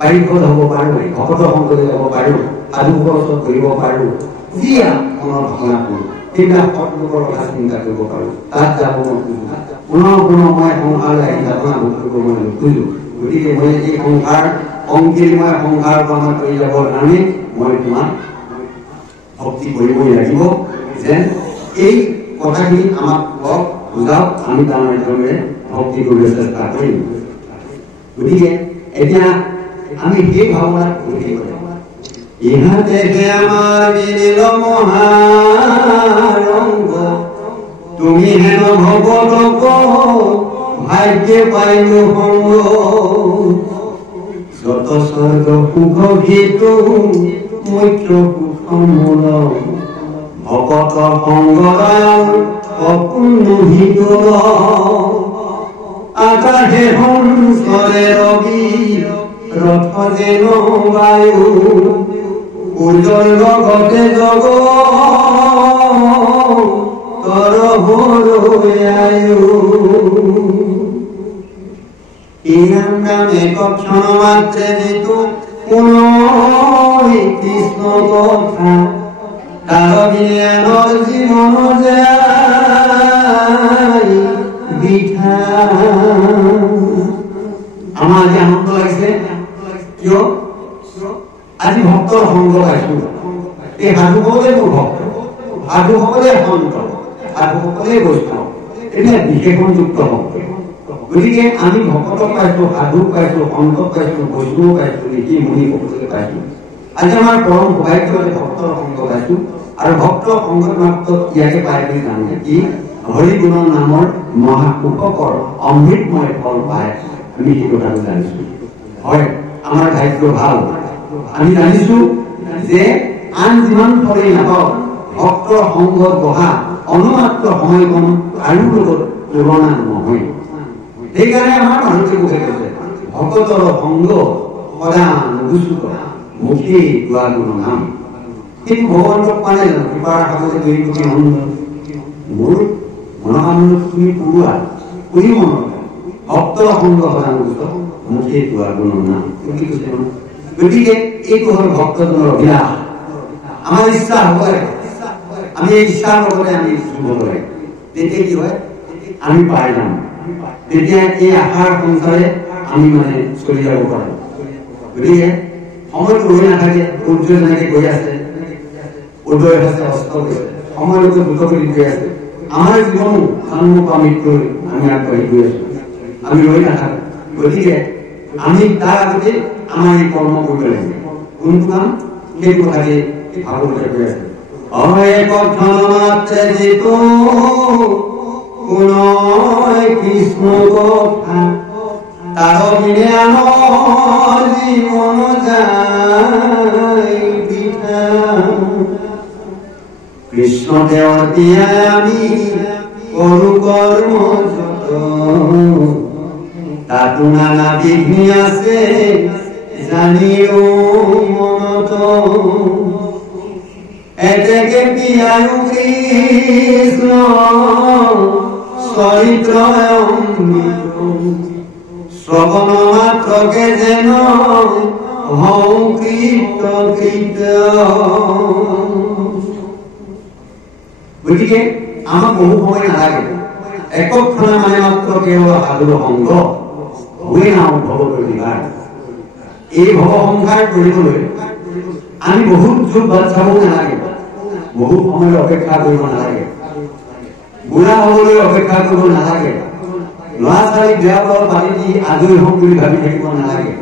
পাৰিষদ হ'ব পাৰো ভকত সংঘলৈ যাব পাৰো সাধু খৰচত কৰিব পাৰো যি মনৰ ভাৱনা কৰোঁ সেইবিলাক সৎলোকৰ কথা চিন্তা কৰিব পাৰো তাত যাব নোখোজো পুনৰ মই সংসাৰলৈ আহি যাতনা ভোগ কৰিব মই নোখোজো গতিকে মই এই সংসাৰ অংকিলময় সংসাৰৰ পৰা মই কৰি যাবৰ কাৰণে মই তোমাক ভক্তি কৰিবই লাগিব যেন এই কথাখিনি আমাক লগ বুজাওক আমি তাৰ মাধ্যমেৰে ভক্তি কৰিবলৈ চেষ্টা কৰিম গতিকে এতিয়া আমি সেই ভাৱনাত ইহাতে আমাৰ বিনীল মহাৰংগ তুমি হেন ভগতক ভাগ্যে পাইলো সংগ যত স্বৰ্গ সুখ ভিতু মৈত্ৰ সুখ মূল ভকত সংগৰায়ণ অপূৰ্ণ ভিতল আকাশে সংসৰে ৰবি ৰথ যেন বায়ু সূৰ্যৰ লগতে জগ তৰহৰয়ায়ু ইৰাম নামে ক্ষণ মাত্ৰে যিটো পুনৰ কৃষ্ণ কথা তাৰ বিজ্ঞানৰ জীৱন যায় বিঠা আমাৰ আজি আনন্দ লাগিছে কিয় আজি ভক্তৰ সংগ পাইছো এই সাধুসকলে মোৰ ভক্ত সাধুসকলে সন্ত সাধুসকলে বৈষ্ণৱ এতিয়া বিশেষণযুক্ত ভক্ত গতিকে আমি ভকতক পাইছো সাধুক পাইছো সন্তক পাইছো বৈষ্ণৱ পাইছো নীতি মুনি সকলোকে পাইছো আজি আমাৰ পৰম সৌভাগ্য যে ভক্তৰ সংগ পাইছো আৰু ভক্তৰ সংগত মাত্ৰ ইয়াকে পাই বুলি জানো কি হৰি গুণৰ নামৰ মহা উপকৰ অমৃতময় ফল পায় আমি সেই কথাটো জানিছো হয় আমাৰ ভাগ্য ভাল আমি জানিছো যে আন যিমান ফলেই নাপাওঁ ভক্তৰ সংগত বহা অনুমাত্ৰ সময়কণ আৰু লগত তুলনা নহয় সেইকাৰণে আমাৰ মানুহকে বুজাই কৈছে ভকতৰ সংগ সদা নুগুচুক মুখে গোৱা গুণ নাম কিন্তু ভগৱন্তক মানে কৃপাৰ সাগৰে দুই কোটি মোৰ মনোকামনা তুমি পুৰোৱা কৰি মনত ভক্তৰ সংগ সদা নুগুচুক মুখে গোৱা গুণ নাম কি কৈছে গতিকে এইটো হ'ল ভক্তজনৰ অভিলাষ আমাৰ ইচ্ছা হ'ব লাগে আমি এই ইচ্ছাৰ লগতে আমি চুব লাগে তেতিয়া কি হয় আমি পাই যাম তেতিয়া এই আশাৰ সংসাৰে আমি মানে চলি যাব পাৰোঁ গতিকে সময়টো ৰৈ নাথাকে সূৰ্য যেনেকে গৈ আছে উদয় হৈছে অস্ত গৈছে সময়লৈকে দ্ৰুত কৰি গৈ আছে আমাৰ জীৱনো জন্ম বা মৃত্যুৰ আমি আগবাঢ়ি গৈ আছো আমি ৰৈ নাথাকো গতিকে আমি তাৰ আগতে আমাৰ এই কৰ্ম কৰিব লাগিব কোনটো কাম সেই কথাকে ভাগৱতে কৈ আছে অনেক ধনমাত্ৰে যিটো কোনয় কৃষ্ণ কথা তাৰ বিনে আনৰ জীৱন যায় পিঠা কৃষ্ণ দেৱৰ তিয়াই আমি কৰো কৰ্ম যত তাতো নানা বিঘ্ন আছে জানিও মনত এতেকে পিয়াৰু কৃষ্ণ চৰিত্ৰ শ্ৰৱণ মাত্ৰকে যেন হওঁ কৃত কৃত গতিকে আমাক বহু সময় নালাগে একক্ষণে মানে মাত্ৰ কেৱল সাধুৰ সংগ হৈ নাও ভৱ প্ৰতিভাৰ এই ভৱ সংসাৰ কৰিবলৈ আমি বহুত যুগ বাদ চাব নালাগে বহুত সময় অপেক্ষা কৰিব নালাগে বুঢ়া হ'বলৈ অপেক্ষা কৰিব নালাগে ল'ৰা ছোৱালী বিয়া বাৰু পাতি দি আজৰি হম বুলি ভাবি থাকিব নালাগে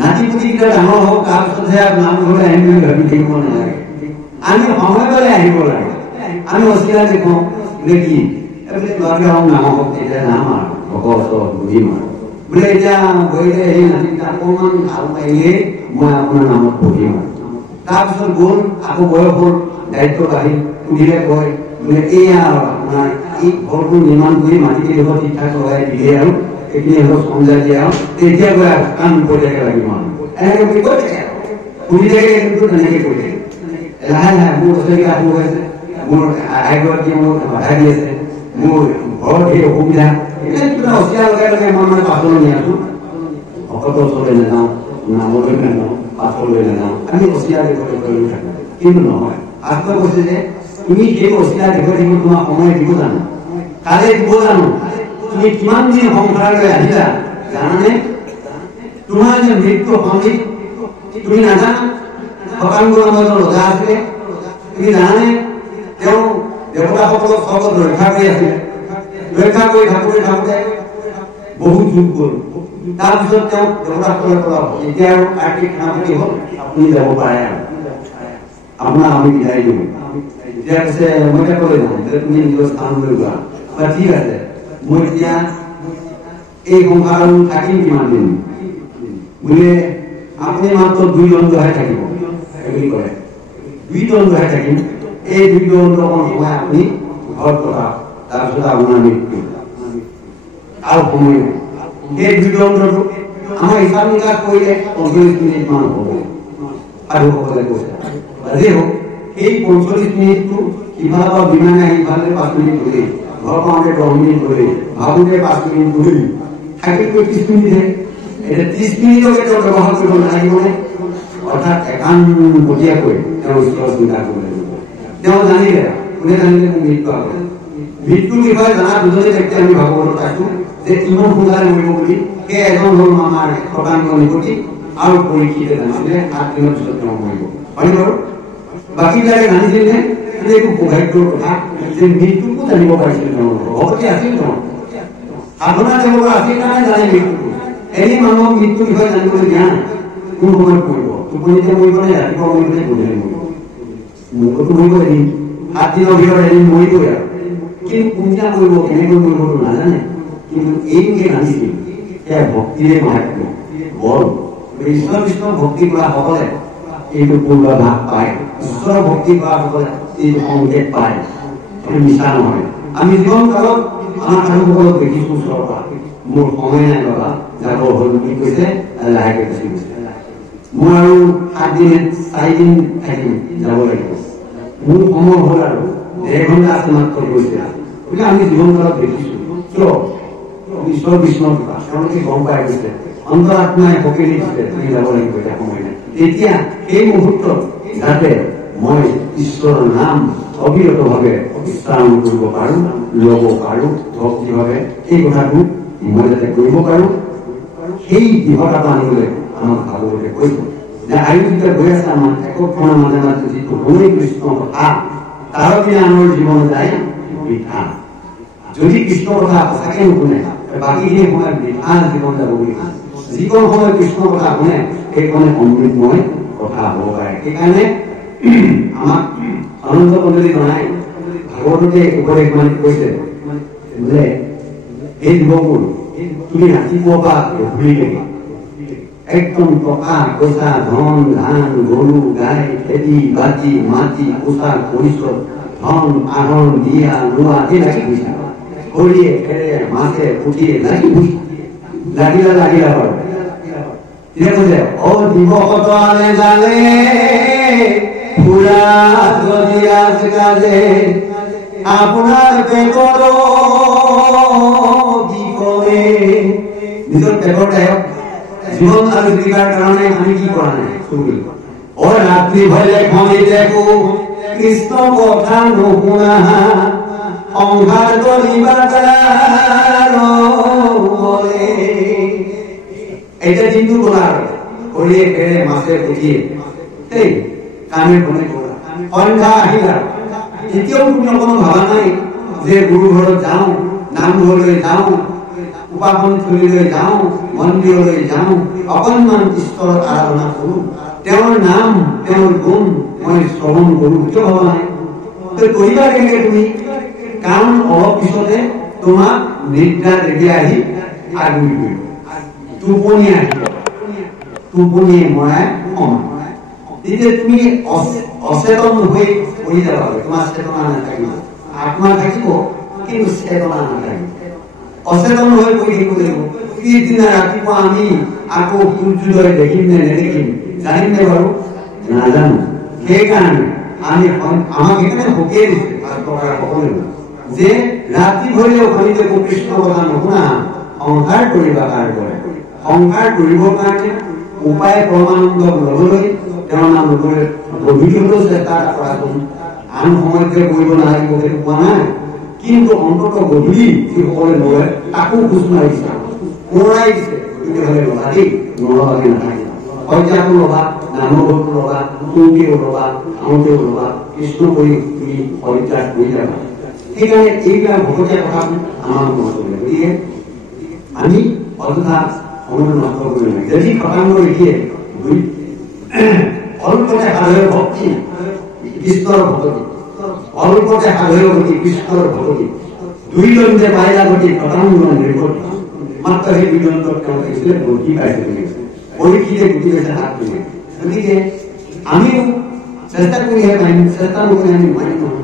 নাতি পুতিকেইটা ডাঙৰ হওক তাৰপিছতহে নামঘৰলৈ আহিম বুলি ভাবি থাকিব নালাগে আমি সময়লৈ আহিব লাগে আমি অচিলা দেখোঁ বোলে কি বোলে ল'ৰাকে হওক নামৰ হওক তেতিয়া নাম আৰু ভকত বুজিম আৰু বোলে এতিয়া বহিলে সেই নাতিকেইটা অকণমান ভাল পাৰিলে মই আপোনাৰ নামত পঢ়িম আৰু তাৰপিছত গ'ল আকৌ বয়স হ'ল দায়িত্ব বাঢ়িল সুধিলে কয় বোলে এয়া আপোনাৰ এই ঘৰটো নিৰ্মাণ কৰি মাটিতে লগত ঠিক ঠাক লগাই দিলে আৰু এইখিনি অলপ সমজাই দিয়ে আৰু তেতিয়া গৈ কাম নকৰিলেকে লাগিব আৰু এনেকৈ বুলি কৈ থাকে সুধি থাকে কিন্তু তেনেকৈ কৈ থাকে লাহে লাহে মোৰ বছৰকে আকৌ হৈ আছে মোৰ আইগৰাকীয়ে মোক বাধা দি আছে মোৰ ঘৰত সেই অসুবিধা এইবিলাক কিবা অচিলা লগাই লগাই মই মানে পাছলৈ নি আছো ভকতৰ ওচৰলৈ নাযাওঁ নামলৈ নাযাওঁ পাছলৈ নাযাওঁ আমি অচিলা দেখুৱাই কৰি থাকো কিন্তু নহয় আত্মা কৈছে যে তুমি সেই অচিলা দেখুৱাই থাকিব তোমাৰ সময় দিব জানো কালে দিব জানো তুমি কিমান দিন সংসাৰলৈ আহিলা জানানে তোমাৰ যে মৃত্যু সংগীত তুমি নাজানা ভগৱানৰ নামত ৰজা আছিলে তুমি জানানে তেওঁ দেৱতাসকলক স্বৰ্গত ৰক্ষা কৰি আছিলে ৰক্ষা কৰি থাকোঁতে বহুত যুগ গ'ল তাৰপিছত তেওঁ দেৱতাসকলে ক'লে এতিয়া আৰু কাৰ্তিক সেনাপতি হ'ল আপুনি যাব পাৰে আৰু আপোনাক আমি বিদায় দিওঁ এতিয়া কৈছে মই এতিয়া ক'লে যাওঁ যে তুমি নিজৰ স্থানলৈ যোৱা ঠিক আছে মই এতিয়া এই সংসাৰত থাকিম কিমান দিন বোলে আপুনি মাত্ৰ 2 দণ্ডহে থাকিব বুলি কয় 2 দণ্ডহে থাকিম এই 2 দণ্ডকণ সময় আপুনি ঘৰত কটাওক তাৰপিছত আপোনাৰ মৃত্যু আৰু সময় এই 2 দণ্ডটো আমাৰ হিচাপ নিকাচ কৰিলে 45 মিনিট মান হ'ব সাধুসকলে কৈছে আজি হওক এই 45 মিনিটটো ইফালৰ পৰা বিমানে আহি ইফালে 5 মিনিট ধৰি ঘৰ পাওঁতে 10 মিনিট ধৰি ভাবোঁতে 5 মিনিট ধৰি থাকি 30 মিনিটহে এতিয়া 30 মিনিটকে তেওঁ ব্যৱহাৰ কৰিব নালাগিবনে অৰ্থাৎ একান্তপতীয়াকৈ তেওঁ ঈশ্বৰৰ চিন্তা কৰিব লাগিব তেওঁ জানিলে কোনে জানিলে মোক মৃত্যু আগত মৃত্যুৰ বিষয়ে জনা দুজনী ব্যক্তি আমি ভাগৱতত পাইছো যে ইমান সোনকালে মৰিব বুলি। সেই এজন হ'ল আমাৰ শতাংশ নিপতি আৰু পৰীক্ষিতে জানিছিলে 7 দিনৰ পিছত তেওঁ মৰিব, হয়নে বাৰু? বাকীবিলাকে জানিছিল নে? এইটো সৌভাগ্যৰ কথা যে মৃত্যুকো জানিব পাৰিছিল তেওঁলোকে, ভকতি আছিল তেওঁ, সাধনা তেওঁলোকৰ আছিল কাৰণে জানে মৃত্যুটো। এনে মানুহক মৃত্যুৰ বিষয়ে জানিবলৈ দিয়া নাই। কোন সময়ত মৰিব, টোপনিতে মৰিব নে ৰাতিপুৱা মৰিব নে গধূলি মৰিব? মোকতো মৰিব এদিন, 7 দিনৰ ভিতৰত এদিন মৰিবই আৰু। কিন্তু কোনটা মৰিব, কেনেকৈ মৰিবতো নাজানে। কিন্তু এইটোকে জানিছিল, সেয়া ভক্তিৰে মাহাত্ম্য বল। ঈশ্বৰ কৃষ্ণ ভক্তি কৰা সকলে এইটো পূৰ্বাভাস পায়, ঈশ্বৰৰ ভক্তি কৰা সকলে এইটো সংকেত পায়, এইটো মিছা নহয়। আমি জীৱন কালত আমাৰ সাধুসকলক দেখিছো ওচৰৰ পৰা, মোৰ সময় নাই বাবা যাব হ'ল বুলি কৈছে, লাহেকে গুচি গৈছে। মোৰ আৰু 7 দিন 4 দিন থাকিম, যাব লাগিব, মোৰ সময় হ'ল আৰু 1.5 ঘণ্টা আছে মাত্ৰ গৈছে বুলি আমি জীৱন কালত দেখিছো। কিয়? ঈশ্বৰ কৃষ্ণৰ কৃপা, তেওঁলোকে গম পাই গৈছে, অন্তৰাত্মাই সকলি দিছে, তুমি যাব লাগিব, এতিয়া সময় নাই। তেতিয়া এই মুহূৰ্তত যাতে মই ঈশ্বৰৰ নাম অবিৰতভাৱে উচ্চাৰণ কৰিব পাৰো, ল'ব পাৰো ভক্তিভাৱে, এই কথাটো মই যাতে কৰিব পাৰো, সেই দৃঢ়তাটো আনিবলৈ আমাক ভাগৱতে কৈছে যে আয়ুৰ্বেদে গৈ আছে আমাৰ একক্ষণৰ মাজে মাজে যিটো হৰি কৃষ্ণ কথা, তাৰ বিনা আনৰ জীৱন যায় বৃথা। যদি কৃষ্ণ কথা সঁচাকে নুশুনে, বাকীখিনি সময় বৃথা জীৱন যাব বুলি। যিকোনো সময় কৃষ্ণ কথা শুনে, সেইখনে অমৃতময় কথা হ'ব পাৰে। সেইকাৰণে আমাক আনন্দ মণ্ডলী জনাই ভাগৱততে উপদেশ মানে কৈছে যে এই যুৱকবোৰ তুমি ৰাতিপুৱা পৰা গধূলিলৈকে একদম টকা পইচা ধন ধান গৰু গাই খেতি বাতি মাটি পোচাক পৰিচয় ধন আহৰণ দিয়া লোৱা এই লাগি গৈছে, খৰিয়ে খেৰে মাছে পুঠিয়ে লাগি গৈছে, লাগিলা বাৰু। তেতিয়া কৈছে অ দিৱসত আনে জানে ফুৰা যদি আজকালে আপোনাৰ পেটৰ কি কৰে। নিজৰ পেটতে জীৱন আৰু জীৱিকাৰ কাৰণে আমি কি কৰা নাই? অ ৰাত্ৰি ভলে খনি দেখো কৃষ্ণ কথা নুশুনা, সংসাৰ কৰিবা বলে। এতিয়া দিনটো গলা খৰিয়ে খেৰে মাছে পুঠিয়ে সেই কামে বনে কৰা, সন্ধ্যা আহিলা, এতিয়াও তুমি অকণো ভাবা নাই যে গুৰু ঘৰত যাওঁ, নামঘৰলৈ যাওঁ, উপাসন থলীলৈ যাওঁ, মন্দিৰলৈ যাওঁ, অকণমান ঈশ্বৰৰ আৰাধনা কৰো, তেওঁৰ নাম তেওঁৰ গুণ মই শ্ৰৱণ কৰো। কিয় ভবা নাই? কৰিবা কেনেকে তুমি? কাৰণ অলপ পিছতে তোমাক নিদ্ৰা তেতিয়া আহি আগুৰি কৰিব, টোপনি আহিব, টোপনিয়ে মৰাই সময়। তেতিয়া তুমি অচেতন হৈ পৰি যাবা, তোমাৰ চেতনা নাথাকিব, আত্মা থাকিব কিন্তু চেতনা নাথাকিব, অচেতন হৈ পৰি থাকিব লাগিব। পিছদিনা ৰাতিপুৱা আমি আকৌ সূৰ্যোদয় দেখিম নে নেদেখিম জানিম নে বাৰু? নাজানো। সেইকাৰণে আমি আমাক সেইকাৰণে সকীয়াই দিছে সকলোৱে যে ৰাতি ভৰিলেও খনিতে কৃষ্ণ কথা নুশুনা, সংসাৰ কৰিবা কাৰ কৰে। সংসাৰ কৰিবৰ কাৰণে উপায় পৰমানন্দ ল'বলৈ তেওঁৰ নাম ল'বলৈ গধূলি হ'লেও চেষ্টা কৰাচোন। আন সময়তে কৰিব নালাগিব সেইটো কোৱা নাই, কিন্তু অন্তত গধূলি যিসকলে লয় তাকো খোজ মাৰিছে, কোৰাই দিছে, তেতিয়াহ'লে ল'বা দেই, নলবাকে নাথাকিবা। সজ্জাটো ল'বা, নামঘৰটো ল'বা, তুলসীও ল'বা, খাওঁতেও ল'বা, কৃষ্ণ কৰি তুমি সজ্জাত কৰি যাবা। সেইকাৰণে এইবিলাক ভকতীয়া কথা আমাৰ মনত কৰিলে। গতিকে আমি অযথা সময় নষ্ট কৰিব লাগে। যদি শতাংশ লিখিয়ে অল্পতে সাধুৰ ভক্তি কৃষ্ণৰ ভকতি, অল্পতে সাধুৰ ভক্তি কৃষ্ণৰ ভকতি, 2 দণ্ডে পাইলা গতি শতাংশ নিৰ্গতি। মাত্ৰ সেই 2 দণ্ডত তেওঁ দেখিছিলে গতি পাইছে বুলি পৰীক্ষিতে গুটি পাইছে হাত তুলি। গতিকে আমিও চেষ্টা কৰিহে পাৰিম, চেষ্টা নকৰি আমি নোৱাৰিম নহয়।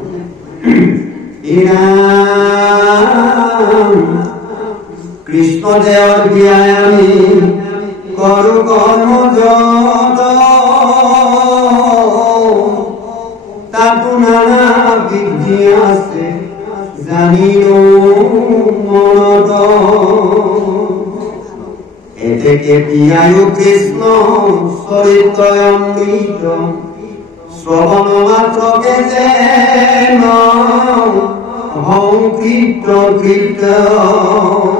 কৃষ্ণ দেৱৰ বিয়াই আমি কৰো কৰ্ম যত, তাতো নানা বিধি আছে জানিও মনত। এতেকে বিয়ায়ো কৃষ্ণ চৰিত্ৰ অমৃত, শ্ৰৱণ মাত্ৰকে যেন সংকীৰ্ত কীৰ্তন